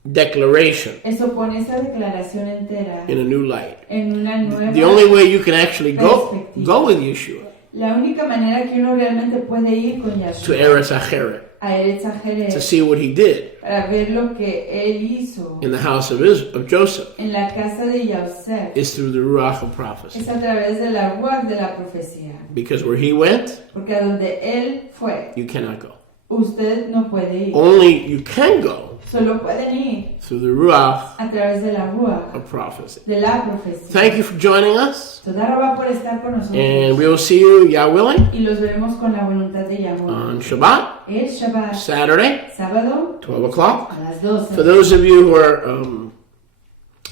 declaration Eso pone esa declaración entera in a new light. en una nueva The only way you can actually perspectiva. go with Yeshua La única manera que uno realmente puede ir con to Yahshua Eretz Acheret, a Eretz to Ajerez see what he did para ver lo que él hizo in the house of Joseph, en la casa de Yosef is through the Ruach of prophecy. es a través de la ruach de la profecía. Because where he went, Porque a donde él fue, you cannot go. usted no puede ir. Only you can go Solo pueden ir through the Ruach a través de la ruach of prophecy. de la profecía. Thank you for joining us, Toda Rabá por estar con nosotros. and we will see you, Yah willing, Y los veremos con la voluntad de Yahweh. on Shabbat, El Shabbat, Saturday, sábado 12 o'clock. a las 12. For those of you who are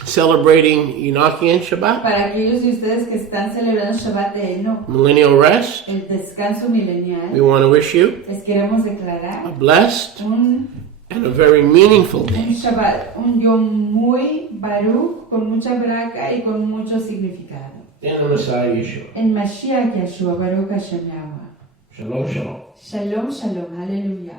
celebrating Enochian Shabbat, Para aquellos de ustedes que están celebrando Shabbat de Enoch, millennial rest, el descanso we milenial, want to wish you les queremos a declarar blessed un and a very meaningful day. Shabbat, un yom muy baruch, con mucha braca y con mucho significado. In the Messiah Yeshua. En Mashiach Yahshua, Baruch Hashem Yahweh. Shalom, shalom. Shalom, shalom. Aleluya.